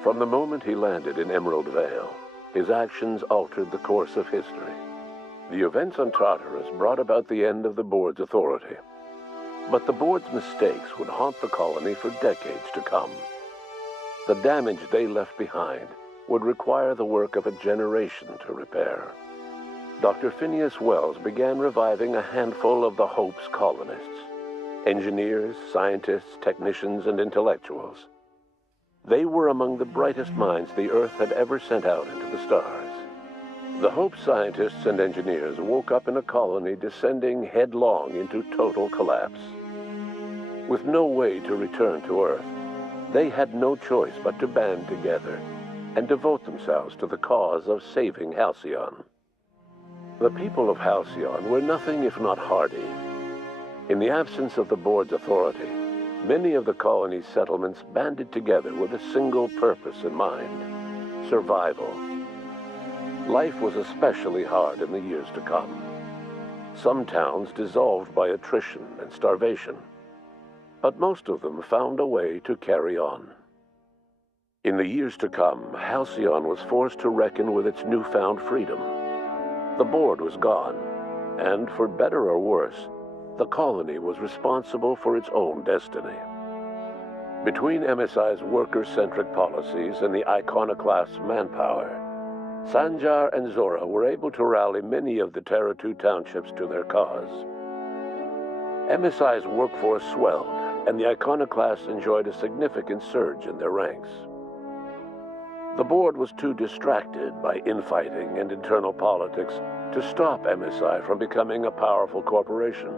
From the moment he landed in Emerald Vale, his actions altered the course of history. The events on Tartarus brought about the end of the board's authority. But the board's mistakes would haunt the colony for decades to come. The damage they left behind would require the work of a generation to repair. Dr. Phineas Wells began reviving a handful of the Hope's colonists. Engineers, scientists, technicians, and intellectuals. They were among the brightest minds the Earth had ever sent out into the stars. The Hope scientists and engineers woke up in a colony descending headlong into total collapse. With no way to return to Earth, they had no choice but to band together and devote themselves to the cause of saving Halcyon. The people of Halcyon were nothing if not hardy. In the absence of the board's authority, many of the colony's settlements banded together with a single purpose in mind: survival. Life was especially hard in the years to come. Some towns dissolved by attrition and starvation, but most of them found a way to carry on. In the years to come, Halcyon was forced to reckon with its newfound freedom. The board was gone, and for better or worse, the colony was responsible for its own destiny. Between MSI's worker-centric policies and the iconoclast's manpower, Sanjar and Zora were able to rally many of the Terra 2 townships to their cause. MSI's workforce swelled, and the iconoclasts enjoyed a significant surge in their ranks. The board was too distracted by infighting and internal politics to stop MSI from becoming a powerful corporation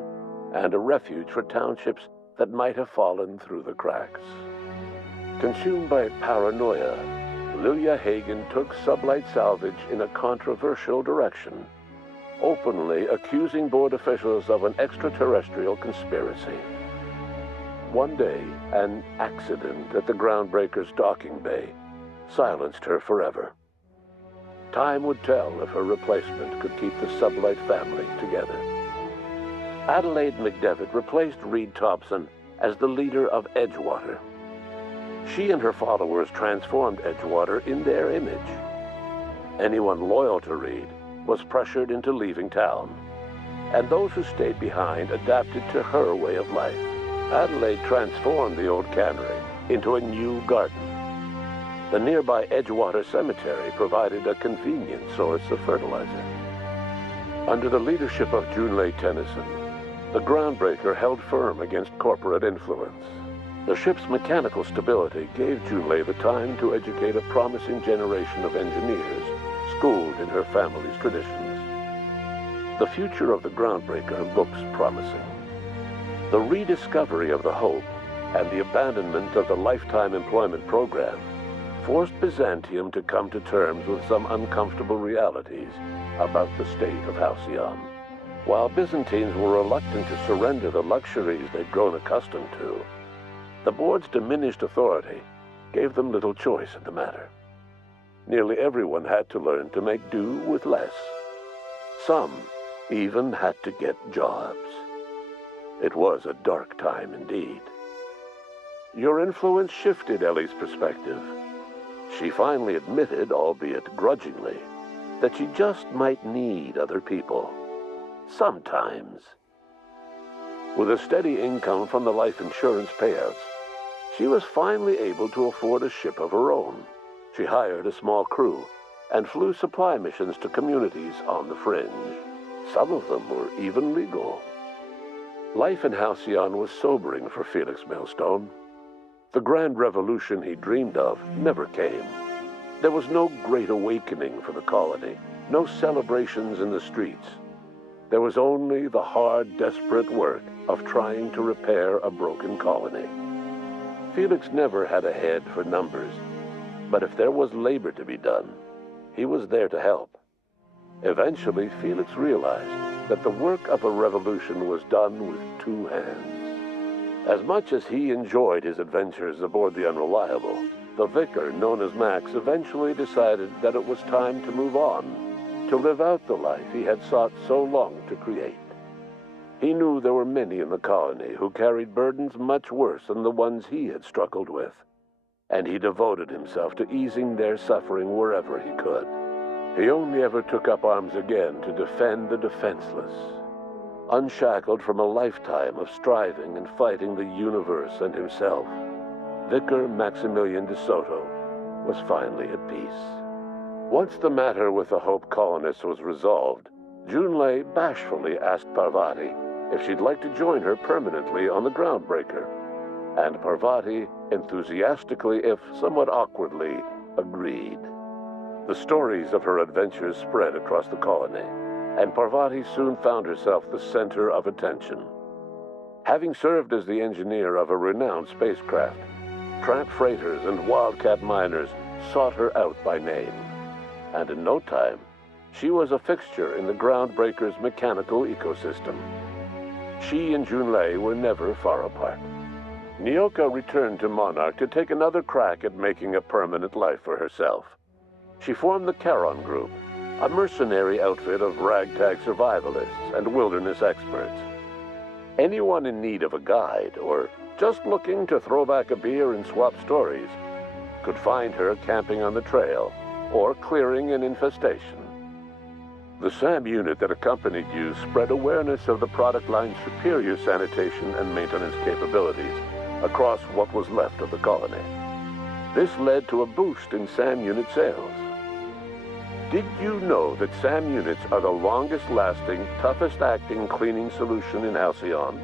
and a refuge for townships that might have fallen through the cracks. Consumed by paranoia, Lilia Hagen took Sublight Salvage in a controversial direction, openly accusing board officials of an extraterrestrial conspiracy. One day, an accident at the Groundbreaker's docking bay silenced her forever. Time would tell if her replacement could keep the Sublight family together. Adelaide McDevitt replaced Reed Thompson as the leader of Edgewater. She and her followers transformed Edgewater in their image. Anyone loyal to Reed was pressured into leaving town, and those who stayed behind adapted to her way of life. Adelaide transformed the old cannery into a new garden. The nearby Edgewater Cemetery provided a convenient source of fertilizer. Under the leadership of Junlei Tennyson, the Groundbreaker held firm against corporate influence. The ship's mechanical stability gave Junlei the time to educate a promising generation of engineers schooled in her family's traditions. The future of the Groundbreaker looks promising. The rediscovery of the Hope and the abandonment of the lifetime employment program forced Byzantium to come to terms with some uncomfortable realities about the state of Halcyon. While Byzantines were reluctant to surrender the luxuries they'd grown accustomed to, the board's diminished authority gave them little choice in the matter. Nearly everyone had to learn to make do with less. Some even had to get jobs. It was a dark time indeed. Your influence shifted Ellie's perspective. She finally admitted, albeit grudgingly, that she just might need other people. Sometimes. With a steady income from the life insurance payouts, she was finally able to afford a ship of her own. She hired a small crew and flew supply missions to communities on the fringe. Some of them were even legal. Life in Halcyon was sobering for Felix Millstone. The grand revolution he dreamed of never came. There was no great awakening for the colony, no celebrations in the streets. There was only the hard, desperate work of trying to repair a broken colony. Felix never had a head for numbers, but if there was labor to be done, he was there to help. Eventually, Felix realized that the work of a revolution was done with two hands. As much as he enjoyed his adventures aboard the Unreliable, the vicar, known as Max, eventually decided that it was time to move on, to live out the life he had sought so long to create. He knew there were many in the colony who carried burdens much worse than the ones he had struggled with, and he devoted himself to easing their suffering wherever he could. He only ever took up arms again to defend the defenseless. Unshackled from a lifetime of striving and fighting the universe and himself, Vicar Maximilian de Soto was finally at peace. Once the matter with the Hope colonists was resolved, Junlei bashfully asked Parvati if she'd like to join her permanently on the Groundbreaker, and Parvati enthusiastically, if somewhat awkwardly, agreed. The stories of her adventures spread across the colony, and Parvati soon found herself the center of attention. Having served as the engineer of a renowned spacecraft, tramp freighters and wildcat miners sought her out by name, and in no time, she was a fixture in the Groundbreaker's mechanical ecosystem. She and Junlei were never far apart. Nyoka returned to Monarch to take another crack at making a permanent life for herself. She formed the Charon Group, a mercenary outfit of ragtag survivalists and wilderness experts. Anyone in need of a guide, or just looking to throw back a beer and swap stories, could find her camping on the trail or clearing an infestation. The SAM unit that accompanied you spread awareness of the product line's superior sanitation and maintenance capabilities across what was left of the colony. This led to a boost in SAM unit sales. Did you know that SAM units are the longest-lasting, toughest-acting cleaning solution in Halcyon?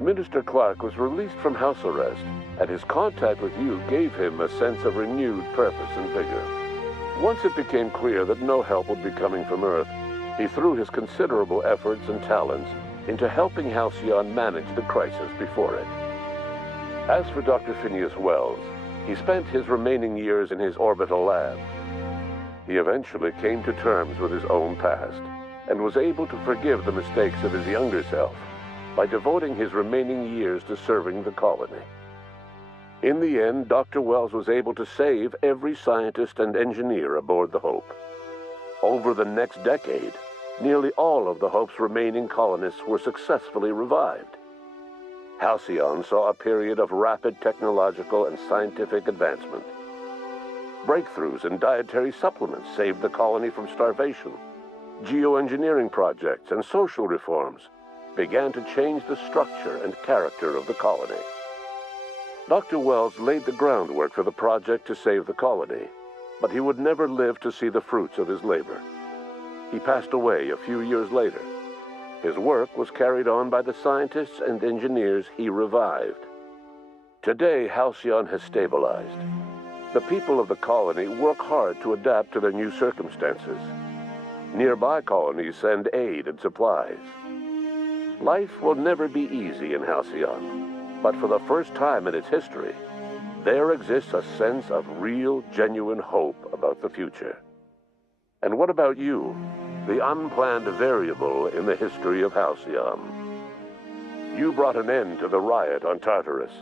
Minister Clark was released from house arrest, and his contact with you gave him a sense of renewed purpose and vigor. Once it became clear that no help would be coming from Earth, he threw his considerable efforts and talents into helping Halcyon manage the crisis before it. As for Dr. Phineas Wells, he spent his remaining years in his orbital lab. He eventually came to terms with his own past and was able to forgive the mistakes of his younger self by devoting his remaining years to serving the colony. In the end, Dr. Wells was able to save every scientist and engineer aboard the Hope. Over the next decade, nearly all of the Hope's remaining colonists were successfully revived. Halcyon saw a period of rapid technological and scientific advancement. Breakthroughs in dietary supplements saved the colony from starvation. Geoengineering projects and social reforms began to change the structure and character of the colony. Dr. Wells laid the groundwork for the project to save the colony, but he would never live to see the fruits of his labor. He passed away a few years later. His work was carried on by the scientists and engineers he revived. Today, Halcyon has stabilized. The people of the colony work hard to adapt to their new circumstances. Nearby colonies send aid and supplies. Life will never be easy in Halcyon, but for the first time in its history, there exists a sense of real, genuine hope about the future. And what about you, the unplanned variable in the history of Halcyon? You brought an end to the riot on Tartarus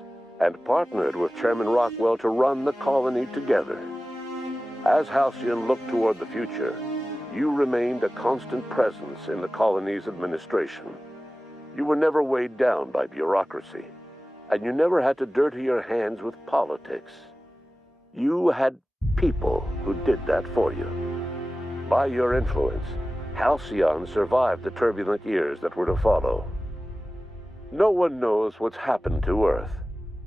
and partnered with Chairman Rockwell to run the colony together. As Halcyon looked toward the future, you remained a constant presence in the colony's administration. You were never weighed down by bureaucracy, and you never had to dirty your hands with politics. You had people who did that for you. By your influence, Halcyon survived the turbulent years that were to follow. No one knows what's happened to Earth,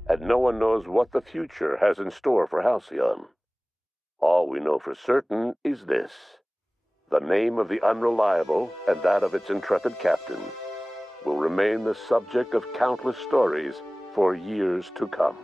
and no one knows what the future has in store for Halcyon. All we know for certain is this: the name of the Unreliable and that of its intrepid captain will remain the subject of countless stories for years to come.